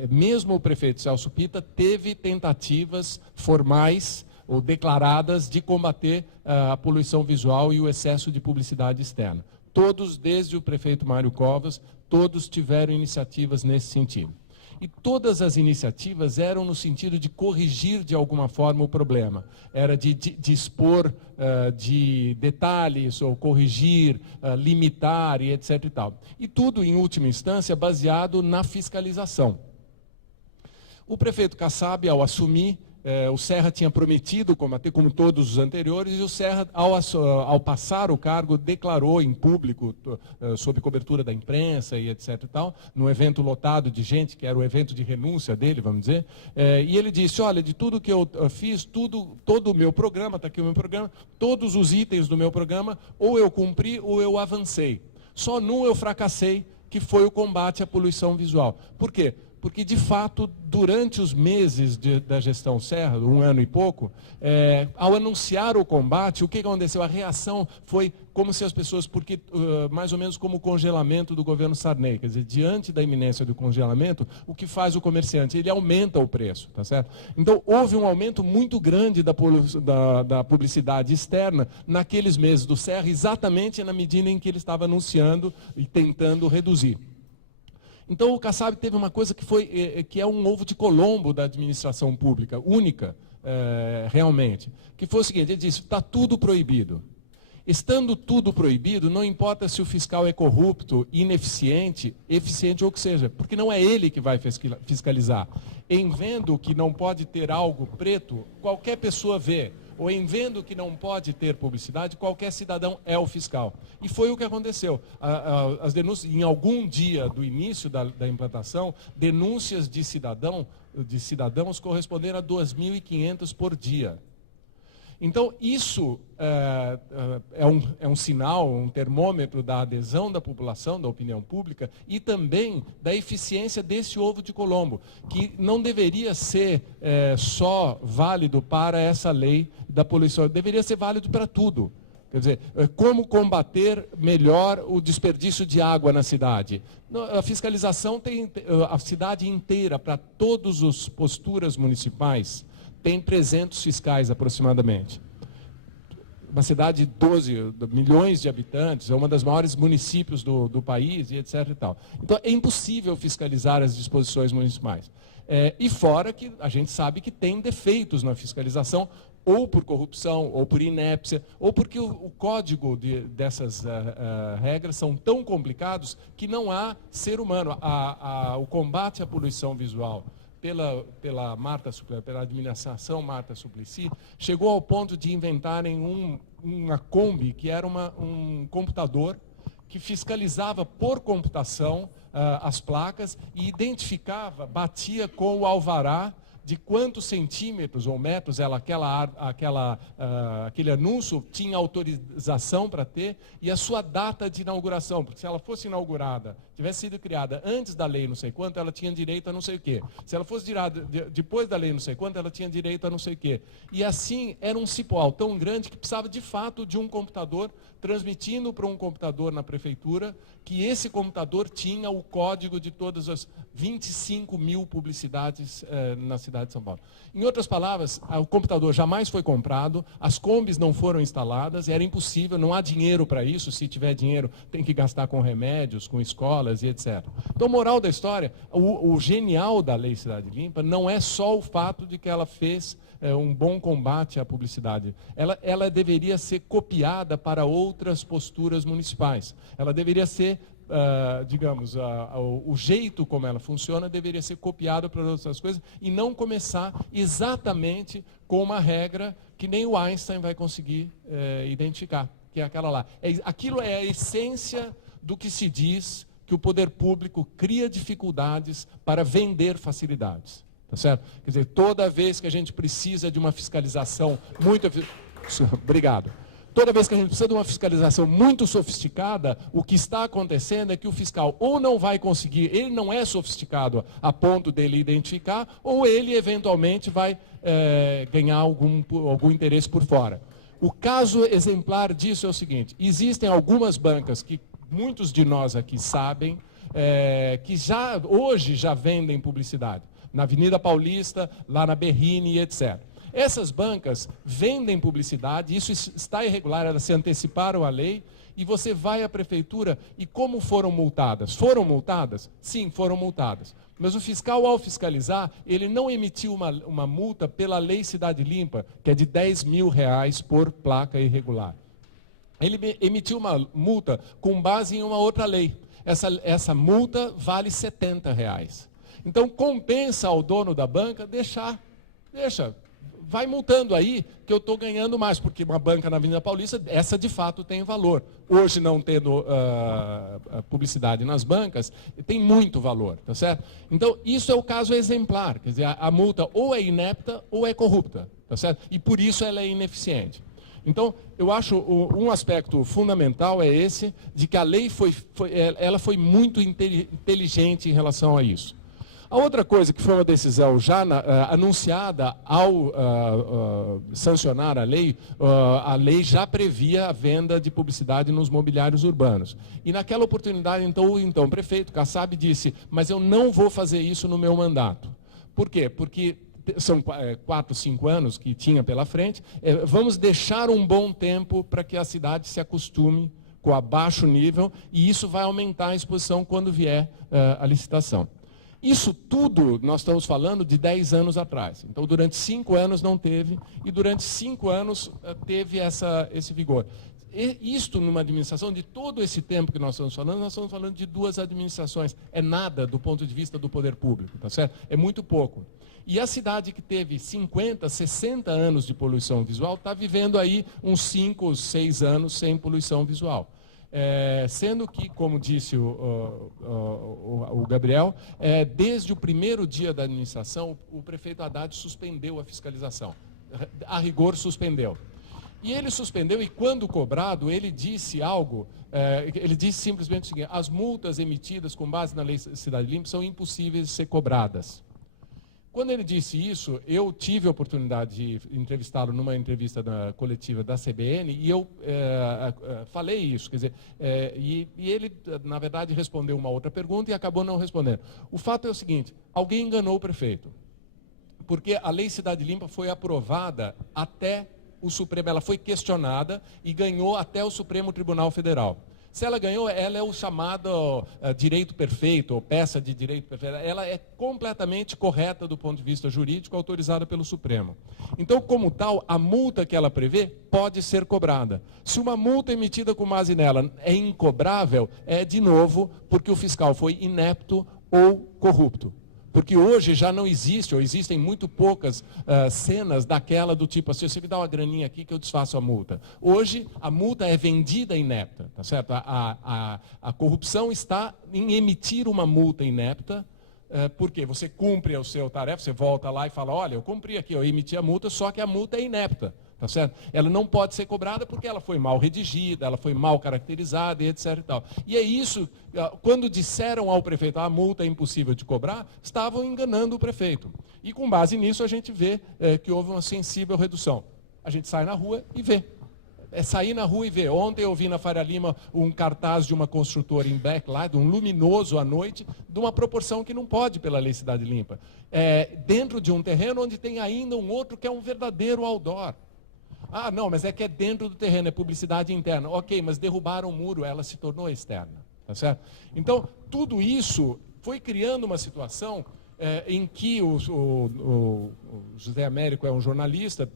mesmo o prefeito Celso Pitta teve tentativas formais ou declaradas de combater a poluição visual e o excesso de publicidade externa. Todos, desde o prefeito Mário Covas, todos tiveram iniciativas nesse sentido. E todas as iniciativas eram no sentido de corrigir de alguma forma o problema. Era de expor de detalhes, ou corrigir, limitar e etc. e tal. E tudo, em última instância, baseado na fiscalização. O prefeito Kassab, ao assumir, o Serra tinha prometido combater, como todos os anteriores, e o Serra, ao passar o cargo, declarou em público, sob cobertura da imprensa e etc. e tal, num evento lotado de gente, que era o evento de renúncia dele, vamos dizer, e ele disse: olha, de tudo que eu fiz, todo o meu programa, está aqui o meu programa, todos os itens do meu programa, ou eu cumpri ou eu avancei. Só num eu fracassei, que foi o combate à poluição visual. Por quê? Porque, de fato, durante os meses da gestão Serra, 1 ano e pouco, ao anunciar o combate, o que aconteceu? A reação foi como se as pessoas, mais ou menos como o congelamento do governo Sarney, quer dizer, diante da iminência do congelamento, o que faz o comerciante? Ele aumenta o preço, tá certo? Então, houve um aumento muito grande da publicidade externa naqueles meses do Serra, exatamente na medida em que ele estava anunciando e tentando reduzir. Então, o Kassab teve uma coisa que é um ovo de Colombo da administração pública, única, realmente, que foi o seguinte: ele disse, está tudo proibido. Estando tudo proibido, não importa se o fiscal é corrupto, ineficiente, eficiente ou o que seja, porque não é ele que vai fiscalizar. Em vendo que não pode ter algo preto, qualquer pessoa vê. Ou em vendo que não pode ter publicidade, qualquer cidadão é o fiscal. E foi o que aconteceu. As denúncias, em algum dia do início da implantação, denúncias de cidadãos corresponderam a 2.500 por dia. Então, isso é um sinal, um termômetro da adesão da população, da opinião pública, e também da eficiência desse ovo de Colombo, que não deveria ser só válido para essa lei da poluição, deveria ser válido para tudo. Quer dizer, como combater melhor o desperdício de água na cidade? A fiscalização tem a cidade inteira, para todas as posturas municipais, tem 300 fiscais aproximadamente. Uma cidade de 12 milhões de habitantes, é uma das maiores municípios do país, e etc. E tal. Então, é impossível fiscalizar as disposições municipais. E fora que a gente sabe que tem defeitos na fiscalização, ou por corrupção, ou por inépcia, ou porque o código dessas regras são tão complicados que não há ser humano. O combate à poluição visual pela administração Marta Suplicy, chegou ao ponto de inventarem uma Kombi, que era um computador que fiscalizava por computação as placas e identificava, batia com o alvará de quantos centímetros ou metros aquele anúncio tinha autorização para ter, e a sua data de inauguração, porque se ela fosse inaugurada, tivesse sido criada antes da lei não sei quanto, ela tinha direito a não sei o quê. Se ela fosse criada depois da lei não sei quanto, ela tinha direito a não sei o quê. E assim, era um cipoal tão grande que precisava de fato de um computador, transmitindo para um computador na prefeitura, que esse computador tinha o código de todas as 25 mil publicidades na cidade de São Paulo. Em outras palavras, o computador jamais foi comprado, as combis não foram instaladas, era impossível, não há dinheiro para isso, se tiver dinheiro tem que gastar com remédios, com escolas e etc. Então, moral da história, o genial da Lei Cidade Limpa não é só o fato de que ela fez um bom combate à publicidade. Ela deveria ser copiada para outras posturas municipais. Ela deveria ser, o jeito como ela funciona deveria ser copiado para outras coisas e não começar exatamente com uma regra que nem o Einstein vai conseguir identificar, que é aquela lá. Aquilo é a essência do que se diz que o poder público cria dificuldades para vender facilidades. Tá certo? Quer dizer, toda vez que a gente precisa de uma fiscalização muito... Obrigado. Toda vez que a gente precisa de uma fiscalização muito sofisticada, o que está acontecendo é que o fiscal ou não vai conseguir, ele não é sofisticado a ponto dele identificar, ou ele eventualmente vai ganhar algum interesse por fora. O caso exemplar disso é o seguinte: existem algumas bancas que muitos de nós aqui sabem, que hoje já vendem publicidade. Na Avenida Paulista, lá na Berrini, etc. Essas bancas vendem publicidade, isso está irregular, elas se anteciparam à lei, e você vai à prefeitura, e como foram multadas? Foram multadas? Sim, foram multadas. Mas o fiscal, ao fiscalizar, ele não emitiu uma multa pela Lei Cidade Limpa, que é de R$10.000 por placa irregular. Ele emitiu uma multa com base em uma outra lei. Essa multa vale R$70. Então, compensa ao dono da banca deixa, vai multando aí que eu estou ganhando mais, porque uma banca na Avenida Paulista, essa de fato tem valor. Hoje, não tendo publicidade nas bancas, tem muito valor, tá certo? Então, isso é o caso exemplar, quer dizer, a multa ou é inepta ou é corrupta, tá certo? E por isso ela é ineficiente. Então, eu acho um aspecto fundamental é esse, de que a lei ela foi muito inteligente em relação a isso. A outra coisa que foi uma decisão já anunciada ao sancionar a lei já previa a venda de publicidade nos mobiliários urbanos. E naquela oportunidade, então, o prefeito Kassab disse, mas eu não vou fazer isso no meu mandato. Por quê? Porque são 4, 5 anos que tinha pela frente, vamos deixar um bom tempo para que a cidade se acostume com a baixo nível, e isso vai aumentar a exposição quando vier a licitação. Isso tudo nós estamos falando de 10 anos atrás. Então, durante 5 anos não teve, e durante 5 anos teve esse vigor. E isto numa administração, de todo esse tempo que nós estamos falando de 2 administrações. É nada do ponto de vista do poder público, tá certo? É muito pouco. E a cidade que teve 50, 60 anos de poluição visual está vivendo aí uns 5, 6 anos sem poluição visual. Sendo que, como disse o Gabriel, desde o primeiro dia da administração, o prefeito Haddad suspendeu a fiscalização. A rigor, suspendeu. E ele suspendeu, e quando cobrado, ele disse algo, ele disse simplesmente o seguinte: as multas emitidas com base na Lei Cidade Limpa são impossíveis de ser cobradas. Quando ele disse isso, eu tive a oportunidade de entrevistá-lo numa entrevista coletiva da CBN, e eu falei isso, quer dizer, e ele, na verdade, respondeu uma outra pergunta e acabou não respondendo. O fato é o seguinte: alguém enganou o prefeito, porque a Lei Cidade Limpa foi aprovada até o Supremo, ela foi questionada e ganhou até o Supremo Tribunal Federal. Se ela ganhou, ela é o chamado direito perfeito, ou peça de direito perfeito. Ela é completamente correta do ponto de vista jurídico, autorizada pelo Supremo. Então, como tal, a multa que ela prevê pode ser cobrada. Se uma multa emitida com base nela é incobrável, de novo, porque o fiscal foi inepto ou corrupto. Porque hoje já não existe, ou existem muito poucas cenas daquela do tipo assim, você me dá uma graninha aqui que eu desfaço a multa. Hoje a multa é vendida inepta, tá certo? A corrupção está em emitir uma multa inepta, porque você cumpre a sua tarefa, você volta lá e fala, olha, eu cumpri aqui, eu emiti a multa, só que a multa é inepta. Tá certo? Ela não pode ser cobrada porque ela foi mal redigida, ela foi mal caracterizada e etc. E tal. E é isso, quando disseram ao prefeito a multa é impossível de cobrar, estavam enganando o prefeito. E com base nisso a gente vê que houve uma sensível redução. A gente sai na rua e vê. É sair na rua e ver. Ontem eu vi na Faria Lima um cartaz de uma construtora em backlight, um luminoso à noite, de uma proporção que não pode pela Lei Cidade Limpa. Dentro de um terreno onde tem ainda um outro que é um verdadeiro outdoor. Ah, não, mas é que é dentro do terreno, é publicidade interna. Ok, mas derrubaram o muro, ela se tornou externa. Tá certo? Então, tudo isso foi criando uma situação em que o José Américo é um jornalista,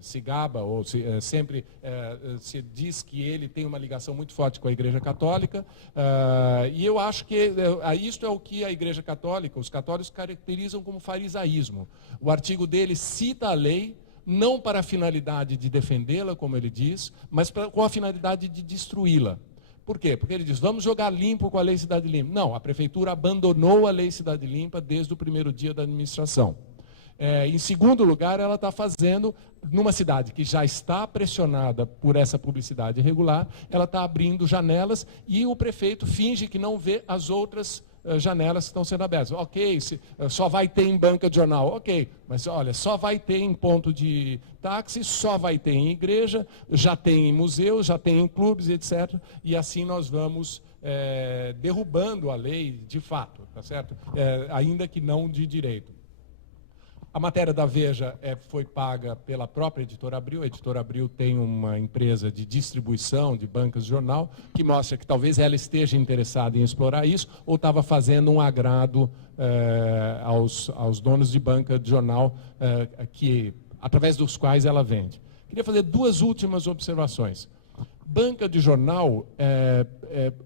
se gaba, ou sempre se diz que ele tem uma ligação muito forte com a Igreja Católica, e eu acho que isto é o que a Igreja Católica, os católicos caracterizam como farisaísmo. O artigo dele cita a lei, não para a finalidade de defendê-la, como ele diz, mas com a finalidade de destruí-la. Por quê? Porque ele diz, vamos jogar limpo com a Lei Cidade Limpa. Não, a Prefeitura abandonou a Lei Cidade Limpa desde o primeiro dia da administração. Em segundo lugar, ela está fazendo, numa cidade que já está pressionada por essa publicidade irregular, ela está abrindo janelas e o prefeito finge que não vê as outras janelas que estão sendo abertas. Ok, só vai ter em banca de jornal, ok, mas olha, só vai ter em ponto de táxi, só vai ter em igreja, já tem em museus, já tem em clubes, etc. E assim nós vamos derrubando a lei de fato, tá certo? Ainda que não de direito. A matéria da Veja foi paga pela própria Editora Abril. A Editora Abril tem uma empresa de distribuição de bancas de jornal, que mostra que talvez ela esteja interessada em explorar isso, ou estava fazendo um agrado aos donos de banca de jornal, através dos quais ela vende. Queria fazer 2 últimas observações. Banca de jornal,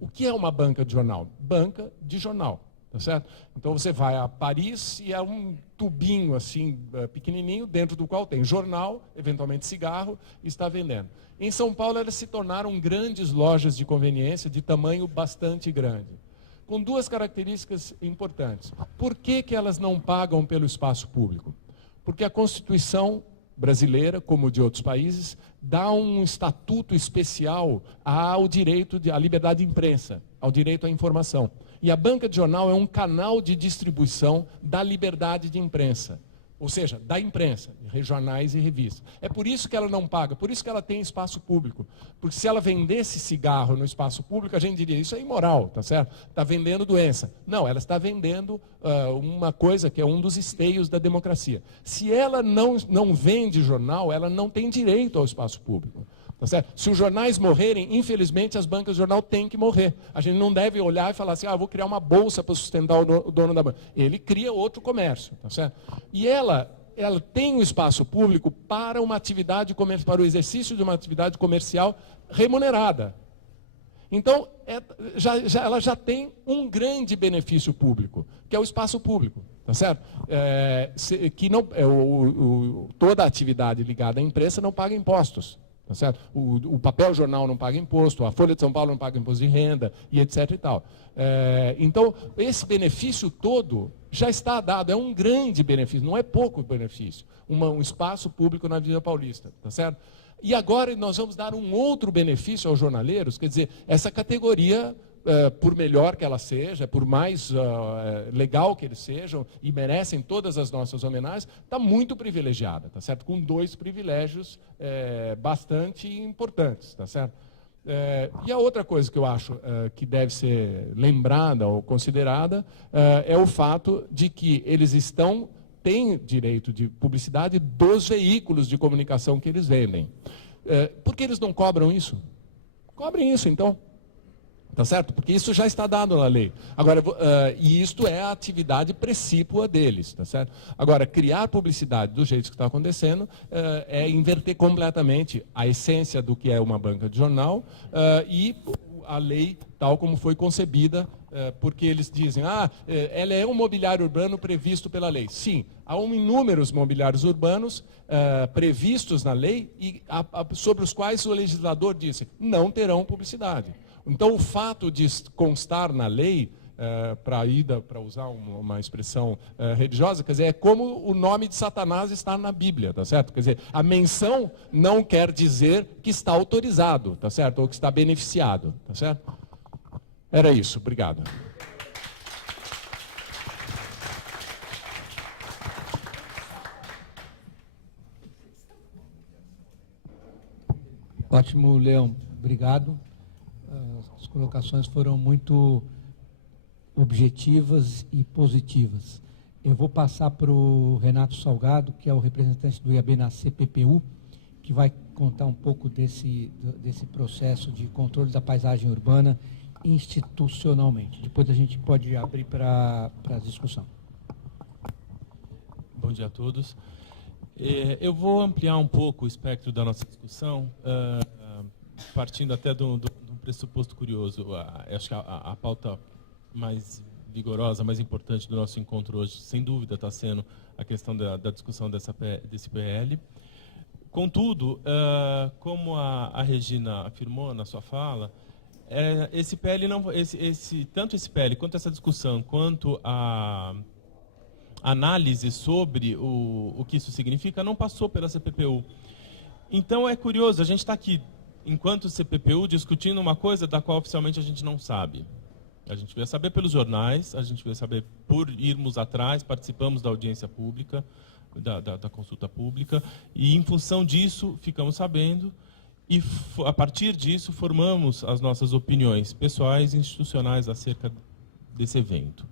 o que é uma banca de jornal? Banca de jornal. Tá certo? Então você vai a Paris e é um tubinho assim, pequenininho, dentro do qual tem jornal, eventualmente cigarro, e está vendendo. Em São Paulo elas se tornaram grandes lojas de conveniência de tamanho bastante grande, com 2 características importantes. Por que elas não pagam pelo espaço público? Porque a Constituição brasileira, como de outros países, dá um estatuto especial ao direito à liberdade de imprensa, ao direito à informação. E a banca de jornal é um canal de distribuição da liberdade de imprensa, ou seja, da imprensa, jornais e revistas. É por isso que ela não paga, por isso que ela tem espaço público. Porque se ela vendesse cigarro no espaço público, a gente diria, isso é imoral, tá certo? Está vendendo doença. Não, ela está vendendo uma coisa que é um dos esteios da democracia. Se ela não vende jornal, ela não tem direito ao espaço público. Tá certo? Se os jornais morrerem, infelizmente as bancas de jornal têm que morrer. A gente não deve olhar e falar assim, vou criar uma bolsa para sustentar o dono da banca. Ele cria outro comércio. Tá certo? E ela tem um espaço público para uma atividade comercial, para o exercício de uma atividade comercial remunerada. Então, ela já tem um grande benefício público, que é o espaço público. Tá certo? Toda atividade ligada à imprensa não paga impostos. Tá certo? O papel jornal não paga imposto, a Folha de São Paulo não paga imposto de renda, e etc. e tal. Então, esse benefício todo já está dado, é um grande benefício, não é pouco benefício, um espaço público na Avenida Paulista. Tá certo? E agora nós vamos dar um outro benefício aos jornaleiros, quer dizer, essa categoria, por melhor que ela seja, por mais legal que eles sejam, e merecem todas as nossas homenagens, está muito privilegiada, tá certo? Com 2 privilégios bastante importantes, tá certo? E a outra coisa que eu acho que deve ser lembrada ou considerada é o fato de que eles têm direito de publicidade dos veículos de comunicação que eles vendem. Por que eles não cobram isso? Cobrem isso, então. Tá certo? Porque isso já está dado na lei. Agora, e isto é a atividade precípua deles, tá certo? Agora, criar publicidade do jeito que está acontecendo é inverter completamente a essência do que é uma banca de jornal e a lei tal como foi concebida, porque eles dizem, ela é um mobiliário urbano previsto pela lei. Sim, há inúmeros mobiliários urbanos previstos na lei e sobre os quais o legislador disse, não terão publicidade. Então, o fato de constar na lei, para usar uma expressão religiosa, quer dizer, é como o nome de Satanás está na Bíblia, tá certo? Quer dizer, a menção não quer dizer que está autorizado, tá certo? Ou que está beneficiado, tá certo? Era isso, obrigado. Ótimo, Leão. Obrigado. As colocações foram muito objetivas e positivas. Eu vou passar para o Renato Salgado, que é o representante do IAB na CPPU, que vai contar um pouco desse processo de controle da paisagem urbana institucionalmente. Depois a gente pode abrir para a discussão. Bom dia a todos. Eu vou ampliar um pouco o espectro da nossa discussão, partindo até de um pressuposto curioso. Acho que a pauta mais vigorosa, mais importante do nosso encontro hoje, sem dúvida, está sendo a questão da discussão desse PL. Contudo, como a Regina afirmou na sua fala, esse PL não, tanto esse PL quanto essa discussão, quanto a análise sobre o que isso significa, não passou pela CPPU. Então é curioso, a gente está aqui, enquanto CPPU, discutindo uma coisa da qual oficialmente a gente não sabe. A gente veio saber pelos jornais, a gente veio saber por irmos atrás, participamos da audiência pública, da consulta pública, e em função disso ficamos sabendo, e a partir disso formamos as nossas opiniões pessoais e institucionais acerca desse evento.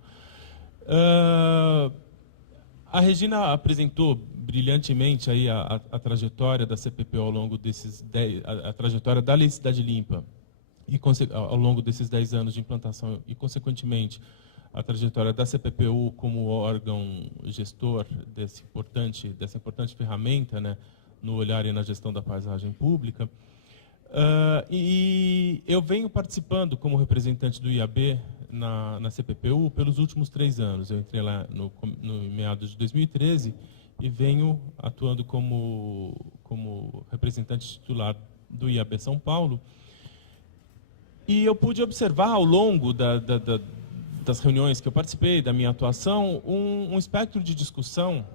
A Regina apresentou brilhantemente aí a trajetória da CPPU ao longo desses a trajetória da Lei Cidade Limpa e ao longo desses 10 anos de implantação e, consequentemente, a trajetória da CPPU como órgão gestor dessa importante ferramenta, né, no olhar e na gestão da paisagem pública. E eu venho participando como representante do IAB na CPPU pelos últimos 3 anos. Eu entrei lá no meados de 2013 e venho atuando como representante titular do IAB São Paulo. E eu pude observar ao longo das reuniões que eu participei, da minha atuação, um espectro de discussão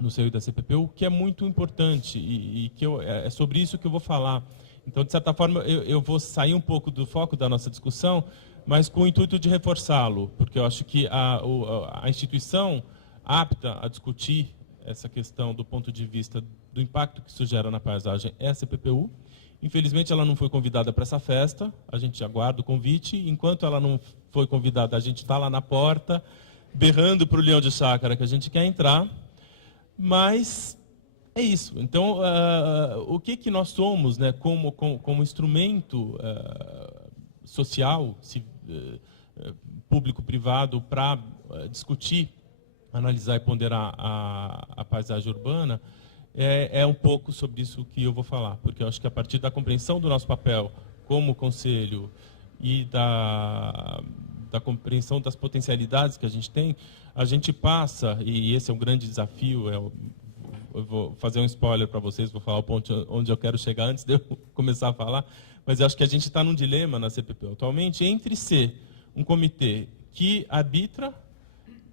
no seio da CPPU, que é muito importante e que é sobre isso que eu vou falar. Então, de certa forma, eu vou sair um pouco do foco da nossa discussão, mas com o intuito de reforçá-lo, porque eu acho que a instituição apta a discutir essa questão do ponto de vista do impacto que isso gera na paisagem é a CPPU. Infelizmente, ela não foi convidada para essa festa, a gente aguarda o convite. Enquanto ela não foi convidada, a gente está lá na porta, berrando para o leão de chácara que a gente quer entrar. Mas é isso. Então, o que nós somos, né, como instrumento social, público-privado, para discutir, analisar e ponderar a paisagem urbana, é um pouco sobre isso que eu vou falar, porque eu acho que a partir da compreensão do nosso papel como conselho e da compreensão das potencialidades que a gente tem, a gente passa, e esse é um grande desafio, eu vou fazer um spoiler para vocês, vou falar o ponto onde eu quero chegar antes de eu começar a falar, mas eu acho que a gente está num dilema na CPPU atualmente entre ser um comitê que arbitra,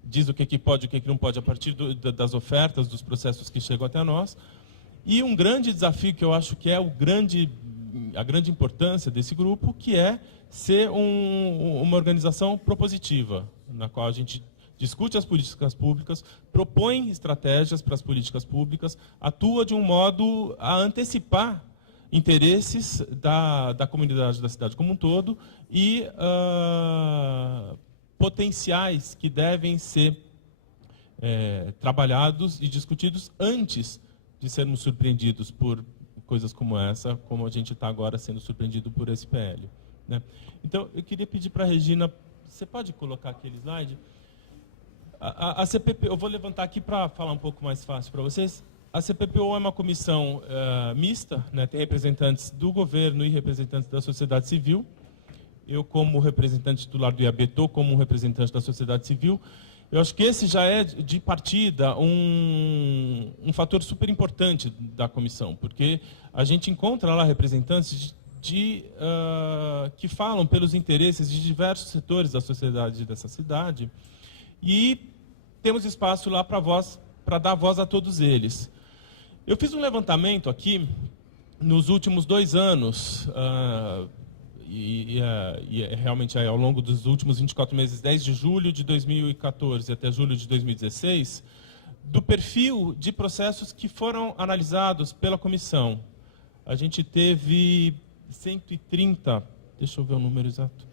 diz o que pode e o que não pode a partir das ofertas, dos processos que chegam até nós. E um grande desafio que eu acho que é a grande importância desse grupo, que é ser uma organização propositiva, na qual a gente discute as políticas públicas, propõe estratégias para as políticas públicas, atua de um modo a antecipar interesses da comunidade da cidade como um todo e potenciais que devem ser trabalhados e discutidos antes de sermos surpreendidos por coisas como essa, como a gente está agora sendo surpreendido por esse PL, né? Então, eu queria pedir para a Regina, você pode colocar aquele slide? A CPPU, eu vou levantar aqui para falar um pouco mais fácil para vocês. A CPPU é uma comissão mista, né? Tem representantes do governo e representantes da sociedade civil. Eu, como representante titular do IAB, estou como um representante da sociedade civil. Eu acho que esse já é, de partida, um fator super importante da comissão, porque a gente encontra lá representantes que falam pelos interesses de diversos setores da sociedade dessa cidade, e temos espaço lá para dar voz a todos eles. Eu fiz um levantamento aqui, nos últimos 2 anos, realmente ao longo dos últimos 24 meses, desde julho de 2014 até julho de 2016, do perfil de processos que foram analisados pela comissão. A gente teve 130, deixa eu ver o número exato.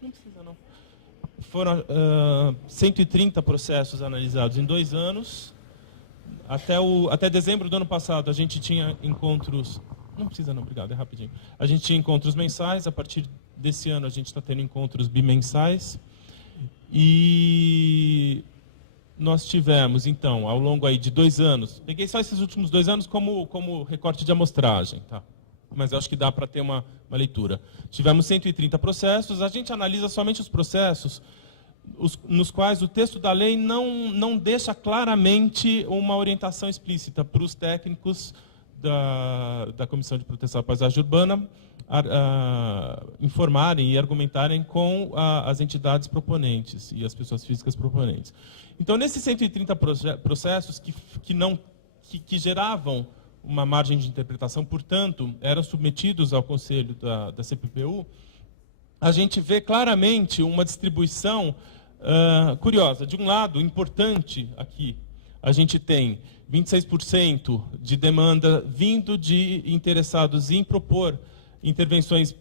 Não precisa não. Foram 130 processos analisados em 2 anos. Até dezembro do ano passado, a gente tinha encontros... Não precisa não, obrigado, é rapidinho. A gente tinha encontros mensais, a partir desse ano a gente está tendo encontros bimensais. E nós tivemos, então, ao longo aí de 2 anos, peguei só esses últimos 2 anos como recorte de amostragem, tá? Mas eu acho que dá para ter uma leitura. Tivemos 130 processos, a gente analisa somente os processos nos quais o texto da lei não deixa claramente uma orientação explícita para os técnicos da Comissão de Proteção à Paisagem Urbana informarem e argumentarem com as entidades proponentes e as pessoas físicas proponentes. Então, nesses 130 processos que geravam uma margem de interpretação, portanto, eram submetidos ao Conselho da CPPU, a gente vê claramente uma distribuição curiosa. De um lado, importante aqui, a gente tem 26% de demanda vindo de interessados em propor intervenções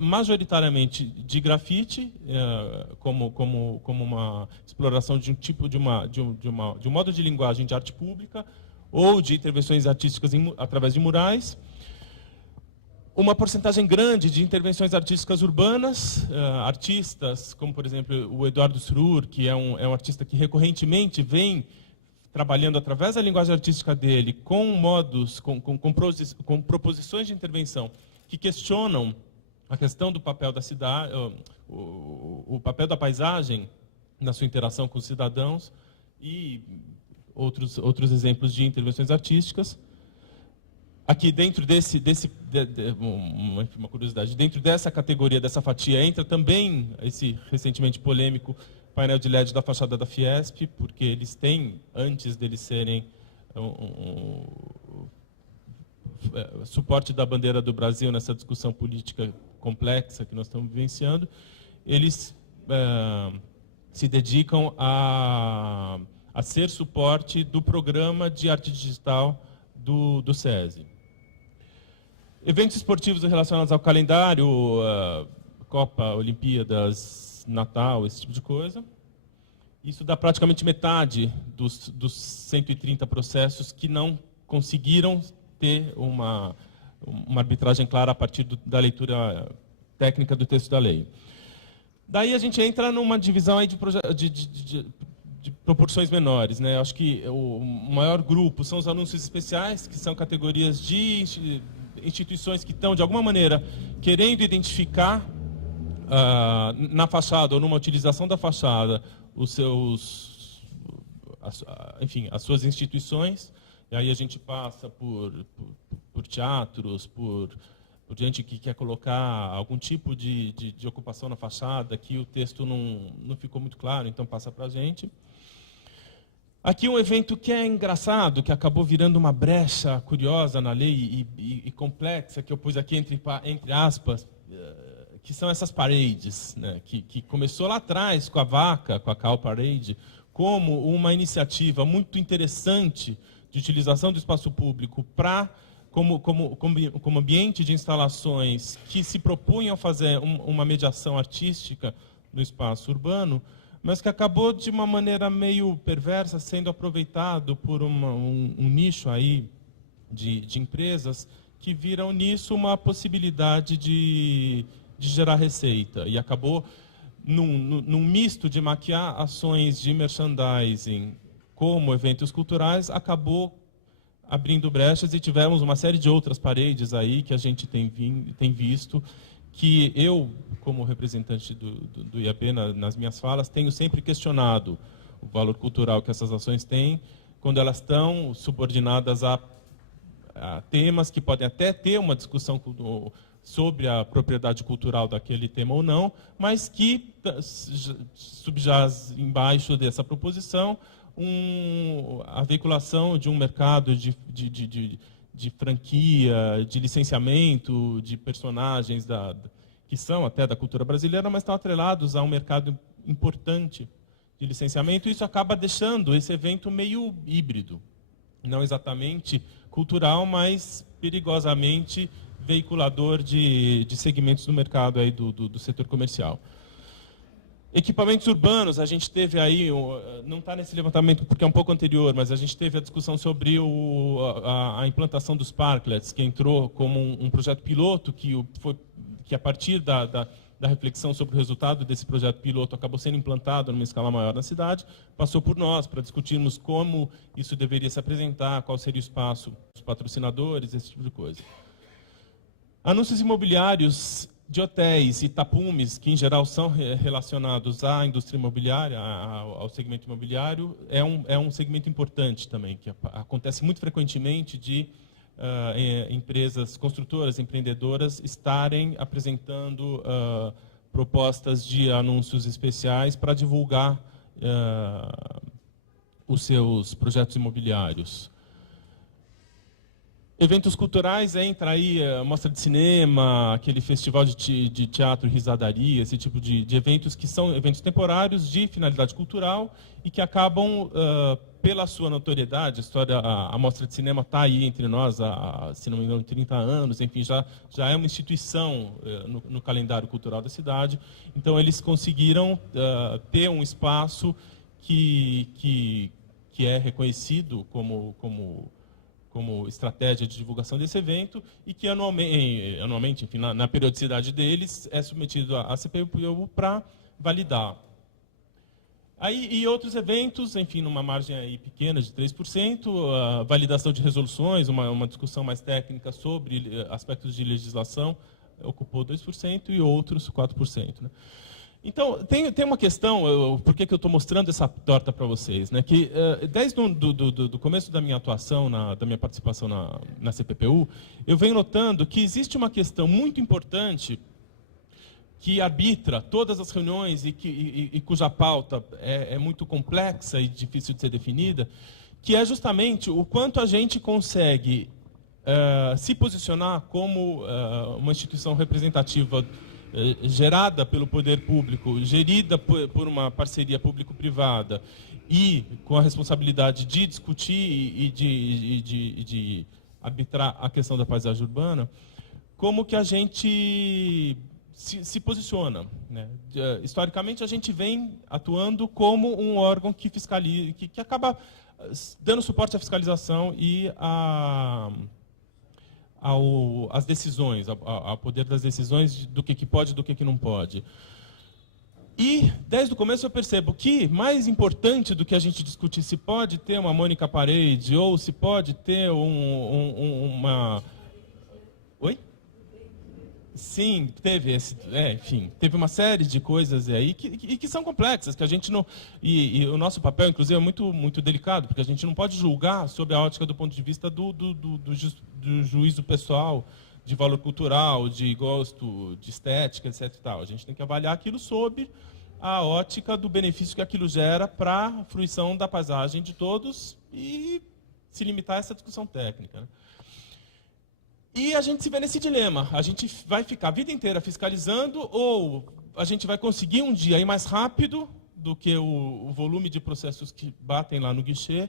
majoritariamente de grafite, como uma exploração de um tipo de um modo de linguagem de arte pública, ou de intervenções artísticas através de murais. Uma porcentagem grande de intervenções artísticas urbanas, artistas como, por exemplo, o Eduardo Surur, que é um artista que recorrentemente vem trabalhando através da linguagem artística dele com modos, com proposições de intervenção que questionam a questão do papel da cidade, o papel da paisagem na sua interação com os cidadãos, e outros exemplos de intervenções artísticas. Aqui dentro uma curiosidade, dentro dessa categoria, dessa fatia, entra também esse recentemente polêmico painel de LED da fachada da Fiesp, porque eles têm, antes deles serem suporte da bandeira do Brasil nessa discussão política complexa que nós estamos vivenciando, eles se dedicam a ser suporte do programa de arte digital do SESI. Eventos esportivos relacionados ao calendário, Copa, Olimpíadas, Natal, esse tipo de coisa. Isso dá praticamente metade dos 130 processos que não conseguiram ter uma arbitragem clara a partir da leitura técnica do texto da lei. Daí a gente entra numa divisão aí de proporções menores, né? Acho que o maior grupo são os anúncios especiais, que são categorias de instituições que estão, de alguma maneira, querendo identificar na fachada ou numa utilização da fachada as suas instituições. E aí a gente passa por teatros, por gente que quer colocar algum tipo de ocupação na fachada, que o texto não ficou muito claro, então passa para a gente. Aqui um evento que é engraçado, que acabou virando uma brecha curiosa na lei e complexa, que eu pus aqui entre aspas, que são essas parades, né? Que começou lá atrás com a VACA, com a Cal Parade, como uma iniciativa muito interessante de utilização do espaço público como ambiente de instalações que se propunham fazer uma mediação artística no espaço urbano, mas que acabou de uma maneira meio perversa sendo aproveitado por um nicho aí de empresas que viram nisso uma possibilidade de gerar receita, e acabou num misto de maquiar ações de merchandising como eventos culturais, acabou abrindo brechas, e tivemos uma série de outras paredes aí que a gente tem visto, que eu, como representante do IAB, nas minhas falas, tenho sempre questionado o valor cultural que essas ações têm, quando elas estão subordinadas a temas que podem até ter uma discussão sobre a propriedade cultural daquele tema ou não, mas que subjaz embaixo dessa proposição a veiculação de um mercado de franquia, de licenciamento, de personagens que são até da cultura brasileira, mas estão atrelados a um mercado importante de licenciamento, e isso acaba deixando esse evento meio híbrido, não exatamente cultural, mas perigosamente veiculador de segmentos do mercado aí do setor comercial. Equipamentos urbanos, a gente teve aí, não está nesse levantamento porque é um pouco anterior, mas a gente teve a discussão sobre a implantação dos parklets, que entrou como um projeto piloto, que a partir da reflexão sobre o resultado desse projeto piloto acabou sendo implantado numa escala maior na cidade, passou por nós para discutirmos como isso deveria se apresentar, qual seria o espaço dos patrocinadores, esse tipo de coisa. Anúncios imobiliários de hotéis e tapumes, que em geral são relacionados à indústria imobiliária, ao segmento imobiliário, é um segmento importante também, que acontece muito frequentemente de empresas construtoras, empreendedoras, estarem apresentando propostas de anúncios especiais para divulgar os seus projetos imobiliários. Eventos culturais, entra aí a mostra de cinema, aquele festival de teatro e risadaria, esse tipo de eventos que são eventos temporários de finalidade cultural e que acabam, pela sua notoriedade, a mostra de cinema está aí entre nós há, se não me engano, 30 anos, enfim, já é uma instituição no calendário cultural da cidade. Então, eles conseguiram ter um espaço que é reconhecido como estratégia de divulgação desse evento e que anualmente enfim, na periodicidade deles, é submetido à CPUU para validar. Aí, e outros eventos, enfim, numa margem aí pequena de 3%, a validação de resoluções, uma discussão mais técnica sobre aspectos de legislação, ocupou 2% e outros 4%. Né? Então, tem uma questão, por que eu estou mostrando essa torta para vocês, né? Que desde do começo da minha atuação, da minha participação na CPPU, eu venho notando que existe uma questão muito importante que arbitra todas as reuniões e cuja pauta é muito complexa e difícil de ser definida, que é justamente o quanto a gente consegue se posicionar como uma instituição representativa gerada pelo poder público, gerida por uma parceria público-privada e com a responsabilidade de discutir e de arbitrar a questão da paisagem urbana, como que a gente se posiciona, né? Historicamente, a gente vem atuando como um órgão que fiscaliza, que acaba dando suporte à fiscalização e às decisões, ao poder das decisões do que pode e do que não pode. E, desde o começo, eu percebo que, mais importante do que a gente discutir se pode ter uma Mônica Parede ou se pode ter uma... Oi? Sim, teve enfim, teve uma série de coisas aí que são complexas, que a gente não... E o nosso papel, inclusive, é muito delicado, porque a gente não pode julgar sob a ótica do ponto de vista do juízo pessoal, de valor cultural, de gosto, de estética, etc. e tal. A gente tem que avaliar aquilo sob a ótica do benefício que aquilo gera para a fruição da paisagem de todos e se limitar a essa discussão técnica, né? E a gente se vê nesse dilema. A gente vai ficar a vida inteira fiscalizando ou a gente vai conseguir um dia ir mais rápido do que o volume de processos que batem lá no guichê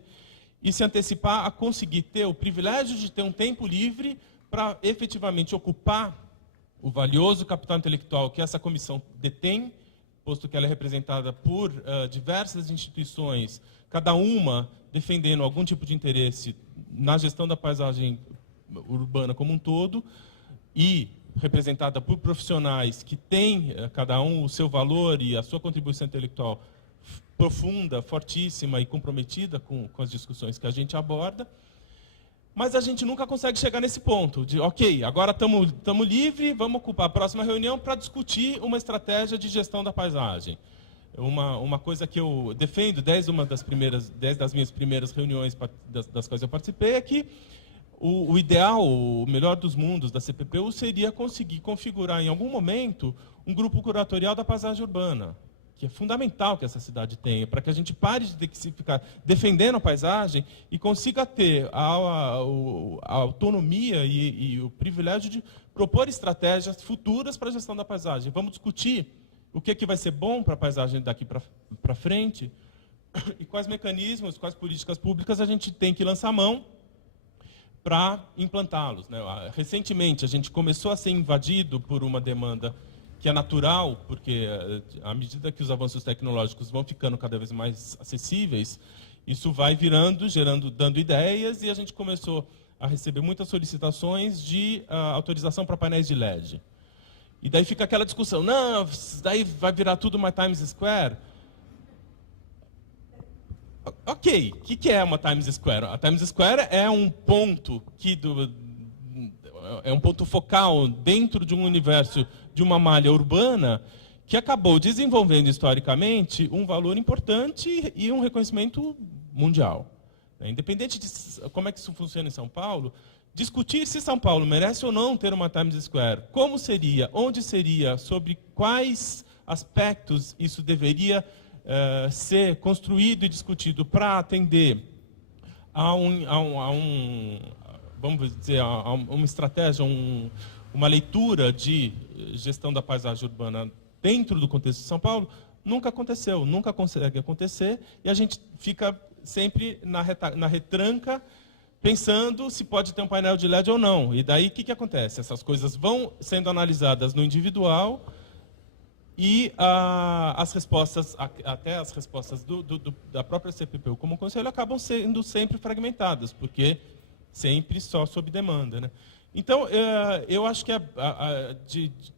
e se antecipar a conseguir ter o privilégio de ter um tempo livre para efetivamente ocupar o valioso capital intelectual que essa comissão detém, posto que ela é representada por diversas instituições, cada uma defendendo algum tipo de interesse na gestão da paisagem urbana como um todo, e representada por profissionais que têm, cada um, o seu valor e a sua contribuição intelectual profunda, fortíssima e comprometida com as discussões que a gente aborda. Mas a gente nunca consegue chegar nesse ponto de, ok, agora estamos livres, vamos ocupar a próxima reunião para discutir uma estratégia de gestão da paisagem. Uma coisa que eu defendo desde das minhas primeiras reuniões das quais eu participei é que o ideal, o melhor dos mundos da CPPU seria conseguir configurar em algum momento um grupo curatorial da paisagem urbana, que é fundamental que essa cidade tenha, para que a gente pare de ficar defendendo a paisagem e consiga ter a autonomia e o privilégio de propor estratégias futuras para a gestão da paisagem. Vamos discutir o que vai ser bom para a paisagem daqui para frente e quais mecanismos, quais políticas públicas a gente tem que lançar mão para implantá-los, né? Recentemente, a gente começou a ser invadido por uma demanda que é natural, porque à medida que os avanços tecnológicos vão ficando cada vez mais acessíveis, isso vai dando ideias, e a gente começou a receber muitas solicitações de autorização para painéis de LED. E daí fica aquela discussão, não, daí vai virar tudo uma Times Square. Ok, o que é uma Times Square? A Times Square é um ponto é um ponto focal dentro de um universo de uma malha urbana que acabou desenvolvendo historicamente um valor importante e um reconhecimento mundial. Independente de como é que isso funciona em São Paulo, discutir se São Paulo merece ou não ter uma Times Square, como seria, onde seria, sobre quais aspectos isso deveria ser construído e discutido para atender vamos dizer, a uma estratégia, uma leitura de gestão da paisagem urbana dentro do contexto de São Paulo, nunca aconteceu, nunca consegue acontecer, e a gente fica sempre na retranca, pensando se pode ter um painel de LED ou não. E daí o que acontece? Essas coisas vão sendo analisadas no individual, e as respostas, até as respostas da própria CPPU como conselho, acabam sendo sempre fragmentadas, porque sempre só sob demanda, né? Então, eu acho que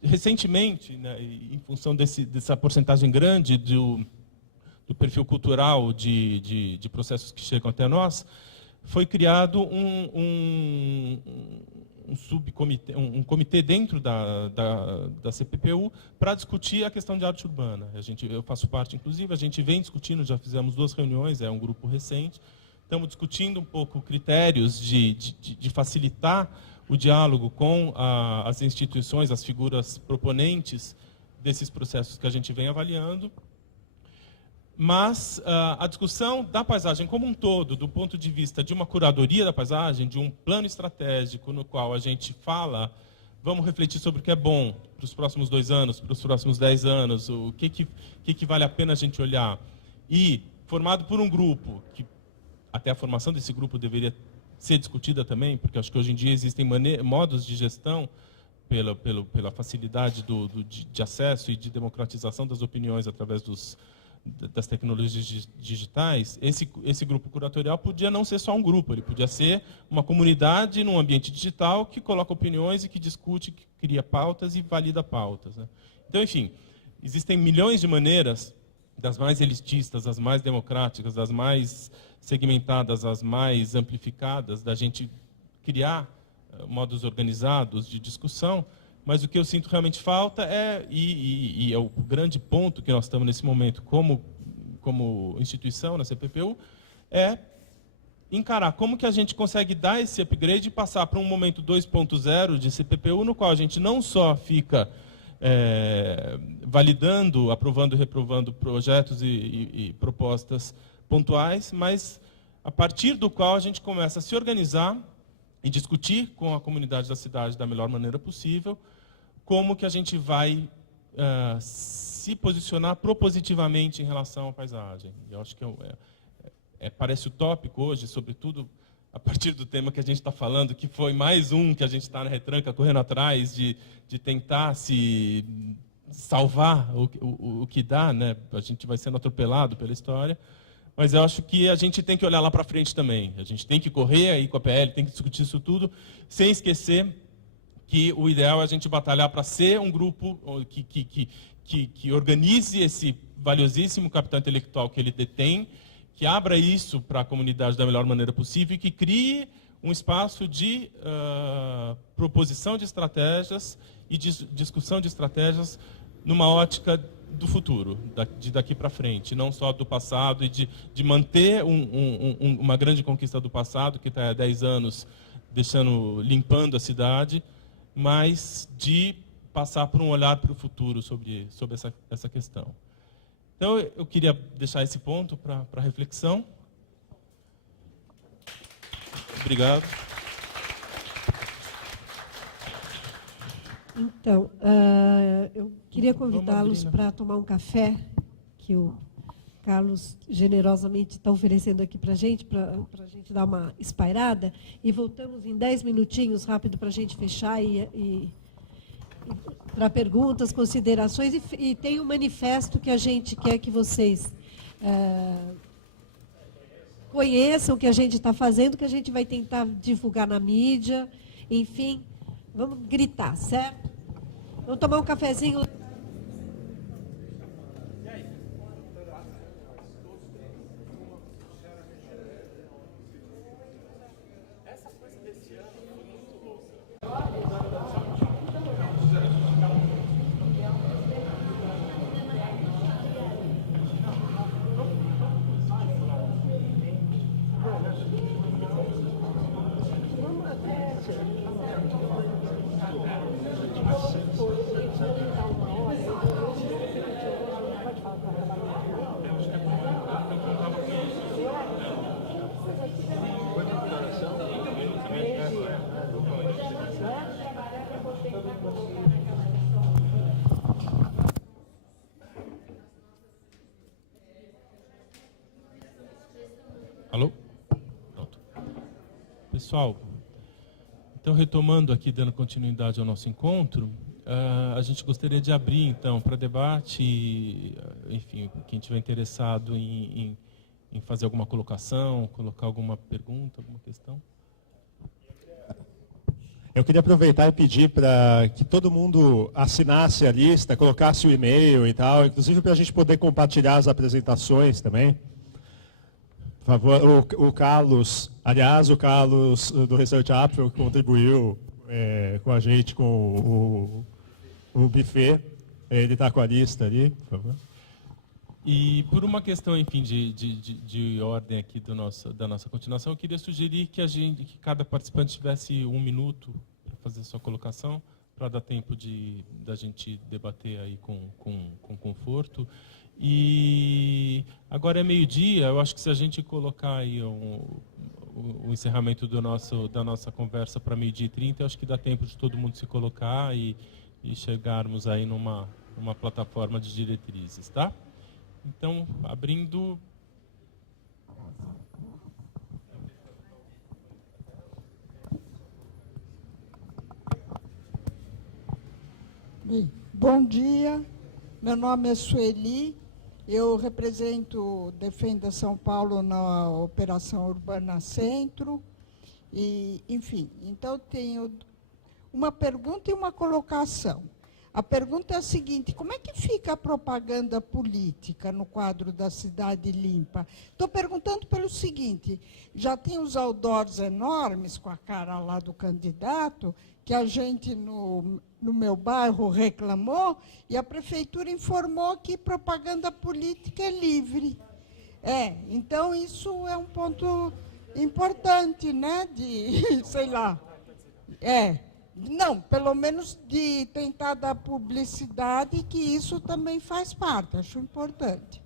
recentemente, né, em função dessa porcentagem grande do perfil cultural de processos que chegam até nós, foi criado um subcomitê, um comitê dentro da CPPU para discutir a questão de arte urbana. Eu faço parte, inclusive, a gente vem discutindo, já fizemos 2 reuniões, é um grupo recente, estamos discutindo um pouco critérios de facilitar o diálogo com as instituições, as figuras proponentes desses processos que a gente vem avaliando. Mas a discussão da paisagem como um todo, do ponto de vista de uma curadoria da paisagem, de um plano estratégico no qual a gente fala, vamos refletir sobre o que é bom para os próximos 2 anos, para os próximos 10 anos, o que vale a pena a gente olhar. E formado por um grupo, que até a formação desse grupo deveria ser discutida também, porque acho que hoje em dia existem modos de gestão pela facilidade de acesso e de democratização das opiniões através das tecnologias digitais. Esse grupo curatorial podia não ser só um grupo, ele podia ser uma comunidade num ambiente digital que coloca opiniões e que discute, que cria pautas e valida pautas, né? Então, enfim, existem milhões de maneiras, das mais elitistas, as mais democráticas, das mais segmentadas, as mais amplificadas, da gente criar modos organizados de discussão, mas o que eu sinto realmente falta e é o grande ponto que nós estamos nesse momento como instituição na CPPU, é encarar como que a gente consegue dar esse upgrade e passar para um momento 2.0 de CPPU, no qual a gente não só fica validando, aprovando e reprovando projetos e propostas pontuais, mas a partir do qual a gente começa a se organizar e discutir com a comunidade da cidade da melhor maneira possível como que a gente vai se posicionar propositivamente em relação à paisagem. Eu acho que parece utópico hoje, sobretudo a partir do tema que a gente está falando, que foi mais um que a gente está na retranca, correndo atrás de tentar se salvar o que dá, né? A gente vai sendo atropelado pela história. Mas eu acho que a gente tem que olhar lá para frente também. A gente tem que correr aí com a PL, tem que discutir isso tudo, sem esquecer que o ideal é a gente batalhar para ser um grupo que organize esse valiosíssimo capital intelectual que ele detém, que abra isso para a comunidade da melhor maneira possível e que crie um espaço de proposição de estratégias e de discussão de estratégias numa ótica do futuro, de daqui para frente, não só do passado, e de manter uma grande conquista do passado, que está há 10 anos limpando a cidade, mas de passar por um olhar para o futuro sobre essa questão. Então, eu queria deixar esse ponto para reflexão. Obrigado. Então, eu queria convidá-los para tomar um café, que o Carlos generosamente está oferecendo aqui para a gente dar uma espairada, e voltamos em 10 minutinhos, rápido, para a gente fechar e para perguntas, considerações, e tem um manifesto que a gente quer que vocês conheçam o que a gente está fazendo, que a gente vai tentar divulgar na mídia, enfim. Vamos gritar, certo? Vamos tomar um cafezinho. Alô? Pronto. Pessoal, então, retomando aqui, dando continuidade ao nosso encontro, a gente gostaria de abrir, então, para debate, enfim, quem estiver interessado em fazer alguma colocação, colocar alguma pergunta, alguma questão. Eu queria aproveitar e pedir para que todo mundo assinasse a lista, colocasse o e-mail e tal, inclusive para a gente poder compartilhar as apresentações também. Por favor, o Carlos, aliás, o Carlos do Research April contribuiu com a gente com o buffet, ele está com a lista ali, por favor. E por uma questão, enfim, de ordem aqui da nossa continuação, eu queria sugerir que cada participante tivesse 1 minuto para fazer sua colocação, dar tempo da gente debater aí com conforto. E agora é meio-dia, eu acho que se a gente colocar aí o encerramento da nossa conversa para 12h30, eu acho que dá tempo de todo mundo se colocar e chegarmos aí numa plataforma de diretrizes, tá? Então, abrindo... Bem, bom dia, meu nome é Sueli, eu represento Defenda São Paulo na Operação Urbana Centro, e, enfim, então tenho uma pergunta e uma colocação. A pergunta é a seguinte: como é que fica a propaganda política no quadro da Cidade Limpa? Estou perguntando pelo seguinte: já tem os outdoors enormes com a cara lá do candidato, que a gente no meu bairro reclamou, e a prefeitura informou que propaganda política é livre. Então isso é um ponto importante, né? Sei lá. Não, pelo menos de tentar dar publicidade, que isso também faz parte, acho importante.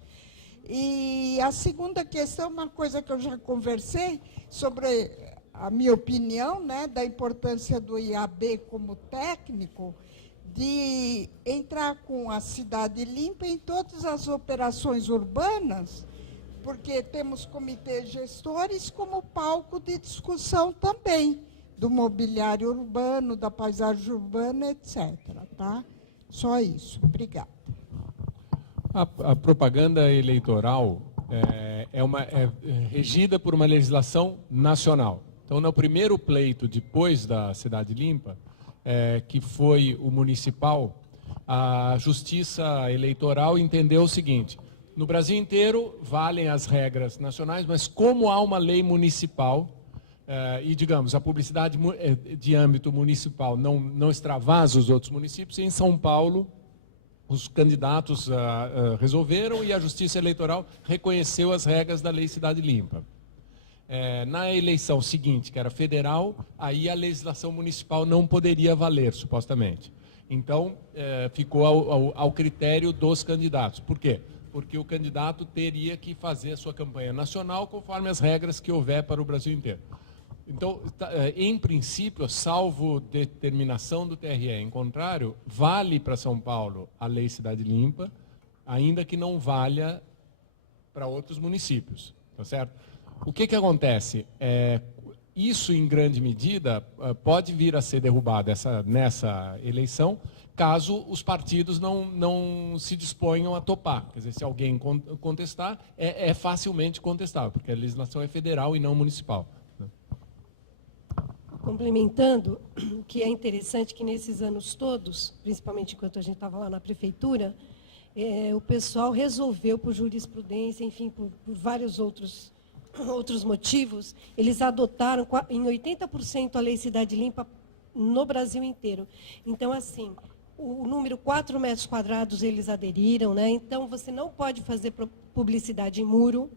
E a segunda questão, uma coisa que eu já conversei, sobre a minha opinião, né, da importância do IAB como técnico, de entrar com a Cidade Limpa em todas as operações urbanas, porque temos comitês gestores como palco de discussão também, do mobiliário urbano, da paisagem urbana, etc. Tá? Só isso. Obrigada. A propaganda eleitoral é regida por uma legislação nacional. Então, no primeiro pleito, depois da Cidade Limpa, que foi o municipal, a Justiça Eleitoral entendeu o seguinte: no Brasil inteiro valem as regras nacionais, mas como há uma lei municipal, e, digamos, a publicidade de âmbito municipal não extravasa os outros municípios, em São Paulo, os candidatos resolveram e a Justiça Eleitoral reconheceu as regras da Lei Cidade Limpa. Na eleição seguinte, que era federal, aí a legislação municipal não poderia valer, supostamente. Então, ficou ao critério dos candidatos. Por quê? Porque o candidato teria que fazer a sua campanha nacional conforme as regras que houver para o Brasil inteiro. Então, em princípio, salvo determinação do TRE em contrário, vale para São Paulo a Lei Cidade Limpa, ainda que não valha para outros municípios, tá certo? O que acontece? Isso, em grande medida, pode vir a ser derrubado nessa eleição, caso os partidos não se disponham a topar. Quer dizer, se alguém contestar, é facilmente contestável, porque a legislação é federal e não municipal. Complementando, o que é interessante que nesses anos todos, principalmente enquanto a gente estava lá na prefeitura, o pessoal resolveu, por jurisprudência, enfim, por vários outros motivos, eles adotaram em 80% a Lei Cidade Limpa no Brasil inteiro. Então, assim, o número 4 metros quadrados eles aderiram, né? Então, você não pode fazer publicidade em muro,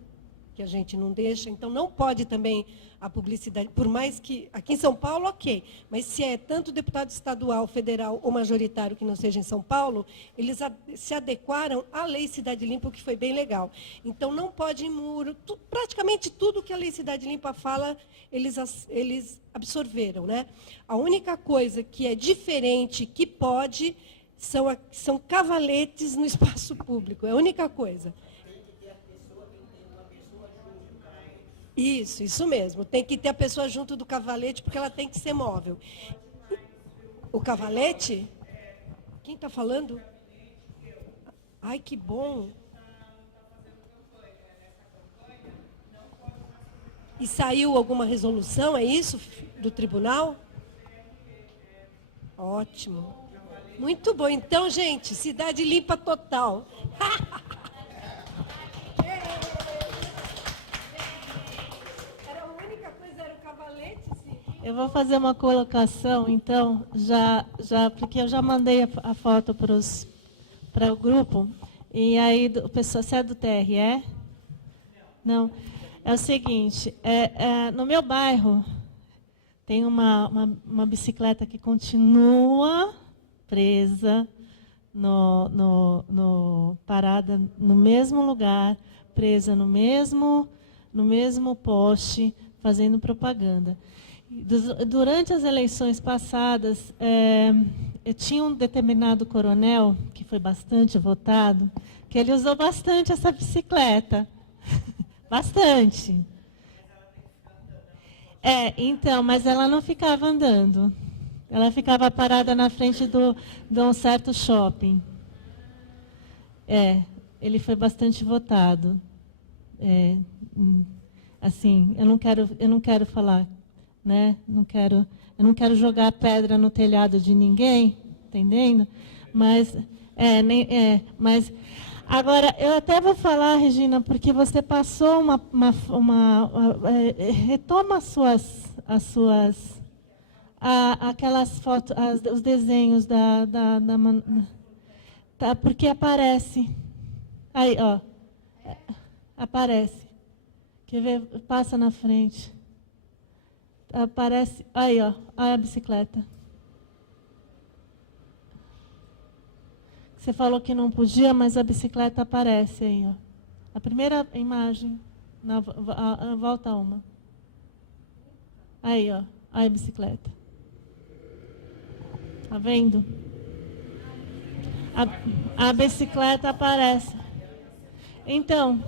que a gente não deixa, então não pode também a publicidade, por mais que aqui em São Paulo, ok, mas se é tanto deputado estadual, federal ou majoritário que não seja em São Paulo, eles se adequaram à Lei Cidade Limpa, o que foi bem legal. Então não pode em muro, praticamente tudo que a Lei Cidade Limpa fala, eles absorveram, né? A única coisa que é diferente, que pode, são cavaletes no espaço público, é a única coisa. Isso mesmo. Tem que ter a pessoa junto do cavalete, porque ela tem que ser móvel. O cavalete? Quem está falando? Ai, que bom. E saiu alguma resolução, é isso? Do tribunal? Ótimo. Muito bom. Então, gente, Cidade Limpa total. Eu vou fazer uma colocação, então, porque eu já mandei a foto para o grupo, e aí o pessoal, você é do TRE? Não. É o seguinte, no meu bairro tem uma bicicleta que continua presa, parada no mesmo lugar, presa no mesmo poste, fazendo propaganda. Durante as eleições passadas, tinha um determinado coronel, que foi bastante votado, que ele usou bastante essa bicicleta. Bastante. Então, mas ela não ficava andando. Ela ficava parada na frente de um certo shopping. Ele foi bastante votado. Assim, eu não quero falar, né? Eu não quero jogar pedra no telhado de ninguém, entendendo? Mas agora eu até vou falar, Regina, porque você passou retoma aquelas fotos, os desenhos tá, porque aparece. Aí, ó. Aparece. Quer ver? Passa na frente. Aparece. Aí, ó. Aí a bicicleta. Você falou que não podia, mas a bicicleta aparece aí, ó. A primeira imagem. Volta uma. Aí, ó. Aí a bicicleta. Tá vendo? A bicicleta aparece. Então,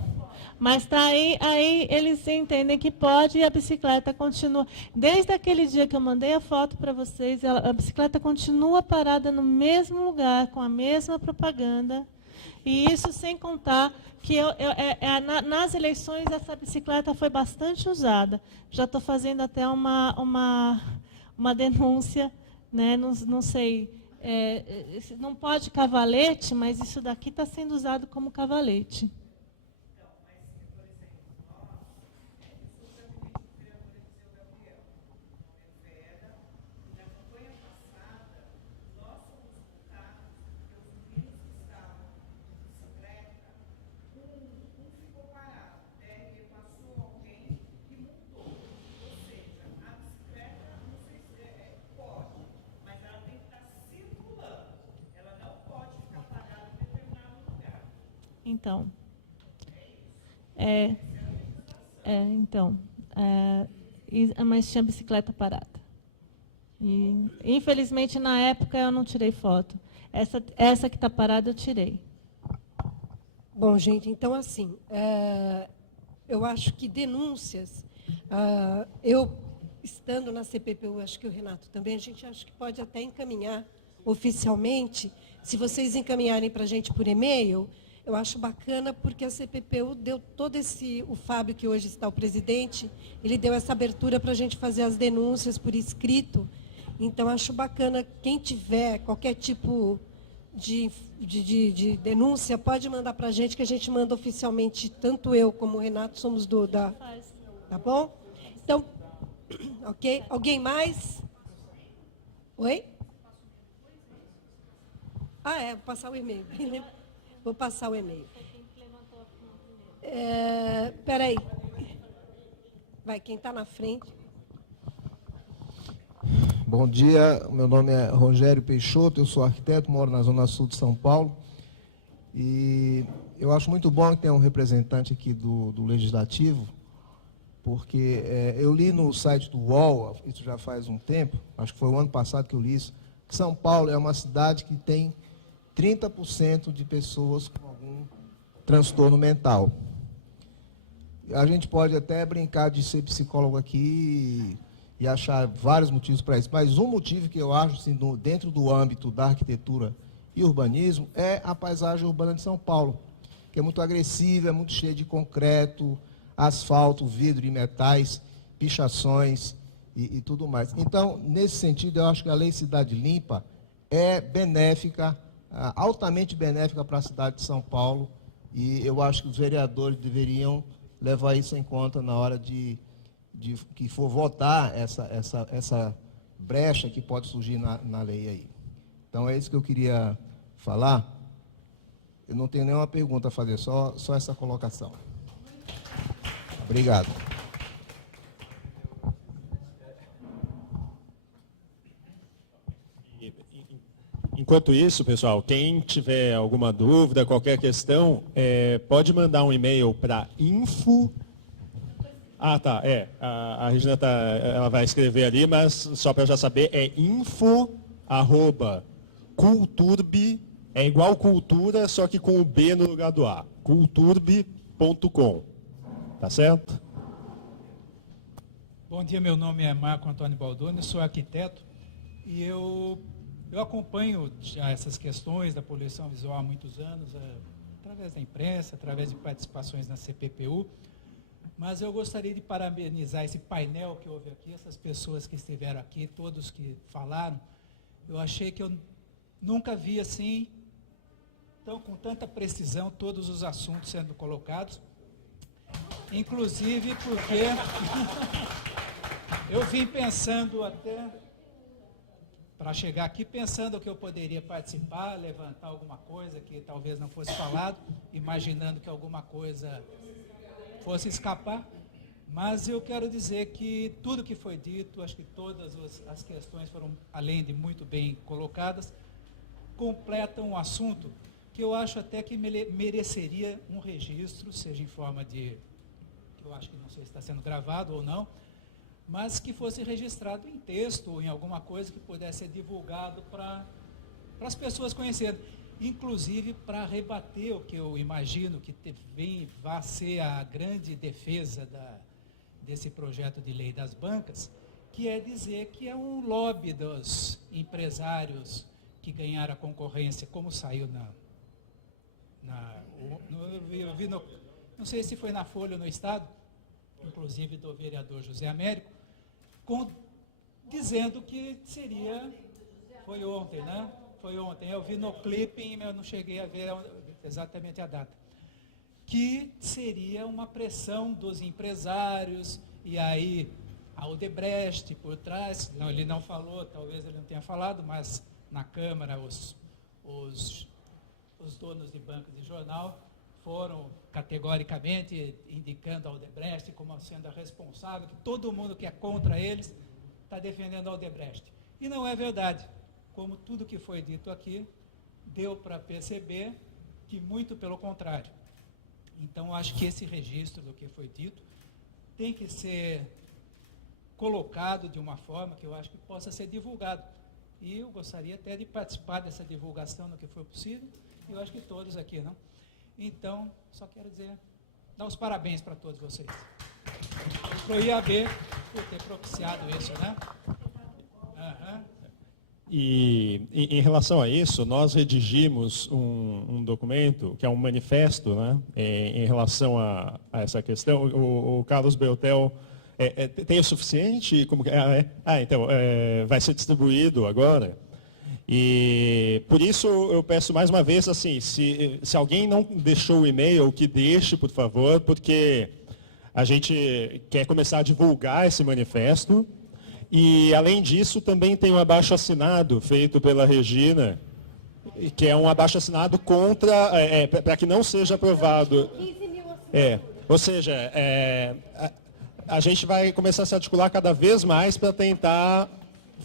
mas tá aí eles entendem que pode e a bicicleta continua. Desde aquele dia que eu mandei a foto para vocês, a bicicleta continua parada no mesmo lugar, com a mesma propaganda. E isso sem contar que nas eleições essa bicicleta foi bastante usada. Já estou fazendo até uma denúncia, né? Não sei, não pode cavalete, mas isso daqui está sendo usado como cavalete. Então, mas tinha bicicleta parada. E, infelizmente, na época, eu não tirei foto. Essa que está parada, eu tirei. Bom, gente, então, assim, eu acho que denúncias, eu, estando na CPPU, acho que o Renato também, a gente acha que pode até encaminhar oficialmente, se vocês encaminharem para a gente por e-mail. Eu acho bacana porque a CPPU deu todo o Fábio, que hoje está o presidente, ele deu essa abertura para a gente fazer as denúncias por escrito. Então, acho bacana, quem tiver qualquer tipo de denúncia, pode mandar para a gente, que a gente manda oficialmente, tanto eu como o Renato somos Tá bom? Então, ok? Alguém mais? Oi? Vou passar o e-mail. Vou passar o e-mail. Espera aí. Vai, quem está na frente. Bom dia, meu nome é Rogério Peixoto, eu sou arquiteto, moro na Zona Sul de São Paulo. E eu acho muito bom que tenha um representante aqui do Legislativo, porque eu li no site do UOL, isso já faz um tempo, acho que foi o ano passado que eu li isso, que São Paulo é uma cidade que tem 30% de pessoas com algum transtorno mental. A gente pode até brincar de ser psicólogo aqui e achar vários motivos para isso, mas um motivo que eu acho, assim, dentro do âmbito da arquitetura e urbanismo, é a paisagem urbana de São Paulo, que é muito agressiva, é muito cheia de concreto, asfalto, vidro e metais, pichações e tudo mais. Então, nesse sentido, eu acho que a Lei Cidade Limpa é benéfica, altamente benéfica para a cidade de São Paulo, e eu acho que os vereadores deveriam levar isso em conta na hora de que for votar essa brecha que pode surgir na lei aí. Então, é isso que eu queria falar. Eu não tenho nenhuma pergunta a fazer, só essa colocação. Obrigado. Enquanto isso, pessoal, quem tiver alguma dúvida, qualquer questão, pode mandar um e-mail para info... Ah, tá, a Regina ela vai escrever ali, mas só para já saber, é info@culturb, é igual cultura, só que com o B no lugar do A, culturb.com, tá certo? Bom dia, meu nome é Marco Antônio Baldoni, sou arquiteto e eu acompanho já essas questões da poluição visual há muitos anos, através da imprensa, através de participações na CPPU, mas eu gostaria de parabenizar esse painel que houve aqui, essas pessoas que estiveram aqui, todos que falaram. Eu achei que eu nunca vi assim, com tanta precisão, todos os assuntos sendo colocados, inclusive porque eu vim pensando até, para chegar aqui, pensando que eu poderia participar, levantar alguma coisa que talvez não fosse falado, imaginando que alguma coisa fosse escapar, mas eu quero dizer que tudo que foi dito, acho que todas as questões foram, além de muito bem colocadas, completam um assunto que eu acho até que mereceria um registro, seja em forma de, que eu acho que não sei se está sendo gravado ou não, mas que fosse registrado em texto ou em alguma coisa que pudesse ser divulgado para as pessoas conhecerem. Inclusive para rebater o que eu imagino que vai ser a grande defesa desse projeto de lei das bancas, que é dizer que é um lobby dos empresários que ganharam a concorrência, como saiu não sei se foi na Folha ou no Estado, inclusive do vereador José Américo, dizendo que foi ontem, né? Foi ontem, eu vi no clipping, eu não cheguei a ver exatamente a data, que seria uma pressão dos empresários, e aí a Odebrecht por trás, não, ele não falou, talvez ele não tenha falado, mas na Câmara os donos de bancos de jornal foram categoricamente indicando a Odebrecht como sendo a responsável, que todo mundo que é contra eles está defendendo a Odebrecht. E não é verdade. Como tudo que foi dito aqui, deu para perceber que muito pelo contrário. Então, acho que esse registro do que foi dito tem que ser colocado de uma forma que eu acho que possa ser divulgado. E eu gostaria até de participar dessa divulgação no que for possível, e eu acho que todos aqui, não? Então, só quero dar os parabéns para todos vocês. Para o IAB, por ter propiciado isso, né? E em relação a isso, nós redigimos um documento, que é um manifesto, né, em relação a essa questão. O Carlos Beltel tem o suficiente? Como então, vai ser distribuído agora. E por isso eu peço mais uma vez, assim, se alguém não deixou o e-mail, que deixe, por favor, porque a gente quer começar a divulgar esse manifesto. E, além disso, também tem um abaixo-assinado feito pela Regina, que é um abaixo-assinado contra, para que não seja aprovado. Ou seja, a gente vai começar a se articular cada vez mais para tentar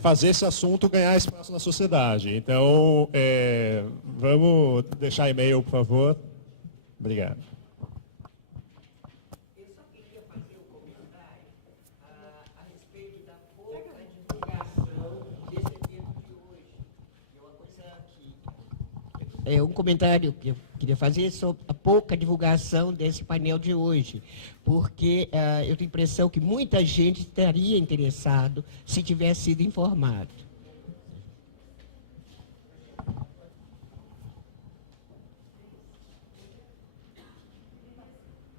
fazer esse assunto ganhar espaço na sociedade. Então, vamos deixar e-mail, por favor. Obrigado. Um comentário que eu queria fazer sobre a pouca divulgação desse painel de hoje, porque eu tenho a impressão que muita gente estaria interessado se tivesse sido informado.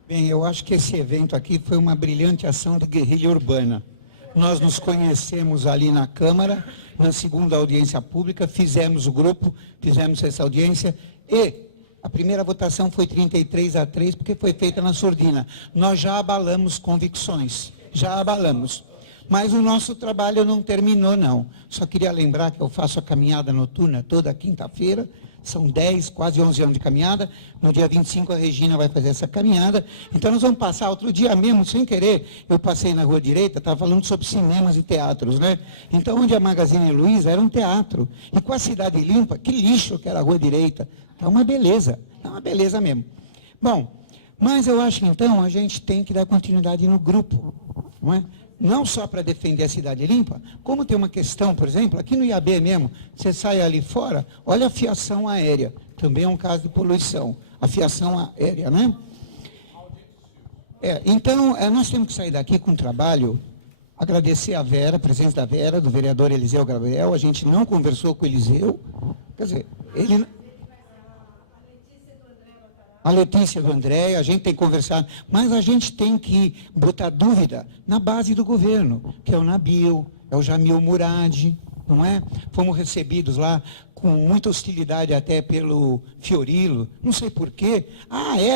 Bem, eu acho que esse evento aqui foi uma brilhante ação de guerrilha urbana. Nós nos conhecemos ali na Câmara, na segunda audiência pública, fizemos o grupo, fizemos essa audiência e a primeira votação foi 33-3, porque foi feita na surdina. Nós já abalamos convicções, já abalamos. Mas o nosso trabalho não terminou, não. Só queria lembrar que eu faço a caminhada noturna toda quinta-feira, São 10, quase 11 anos de caminhada. No dia 25 a Regina vai fazer essa caminhada. Então nós vamos passar, outro dia mesmo, sem querer, eu passei na Rua Direita, estava falando sobre cinemas e teatros, né? Então onde a Magazine Luiza era um teatro. E com a Cidade Limpa, que lixo que era a Rua Direita. É uma beleza mesmo. Bom, mas eu acho que então a gente tem que dar continuidade no grupo, não é? Não só para defender a cidade limpa, como tem uma questão, por exemplo, aqui no IAB mesmo, você sai ali fora, olha a fiação aérea, também é um caso de poluição, a fiação aérea, né? Então, nós temos que sair daqui com um trabalho, agradecer a Vera, a presença da Vera, do vereador Eliseu Gabriel, a gente não conversou com o Eliseu, quer dizer, ele... A Letícia do André, a gente tem que conversar, mas a gente tem que botar dúvida na base do governo, que é o Nabil, é o Jamil Murad, não é? Fomos recebidos lá com muita hostilidade até pelo Fiorilo, não sei porquê.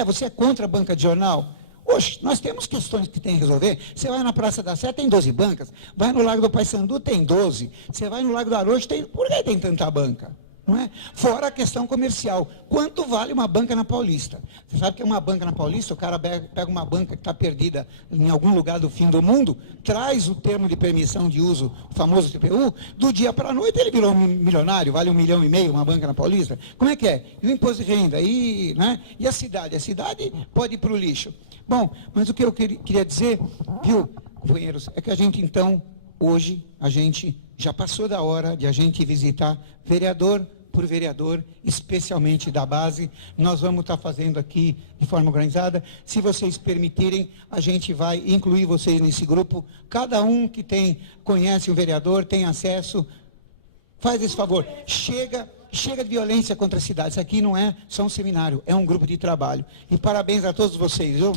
Você é contra a banca de jornal? Oxe, nós temos questões que tem que resolver. Você vai na Praça da Sé, tem 12 bancas. Vai no Lago do Paissandu, tem 12. Você vai no Lago do Arojo, tem... Por que tem tanta banca? Não é? Fora a questão comercial. Quanto vale uma banca na Paulista? Você sabe que é uma banca na Paulista, o cara pega uma banca que está perdida em algum lugar do fim do mundo, traz o termo de permissão de uso, o famoso TPU, do dia para a noite ele virou um milionário, vale 1,5 milhão uma banca na Paulista. Como é que é? E o imposto de renda? Né? E a cidade? A cidade pode ir para o lixo. Bom, mas o que eu queria dizer, viu, companheiros, é que a gente então, hoje, a gente já passou da hora de a gente visitar vereador por vereador, especialmente da base. Nós vamos estar fazendo aqui de forma organizada. Se vocês permitirem, a gente vai incluir vocês nesse grupo. Cada um que conhece um vereador, tem acesso, faz esse favor. Chega de violência contra a cidade. Isso aqui não é só um seminário, é um grupo de trabalho. E parabéns a todos vocês, viu?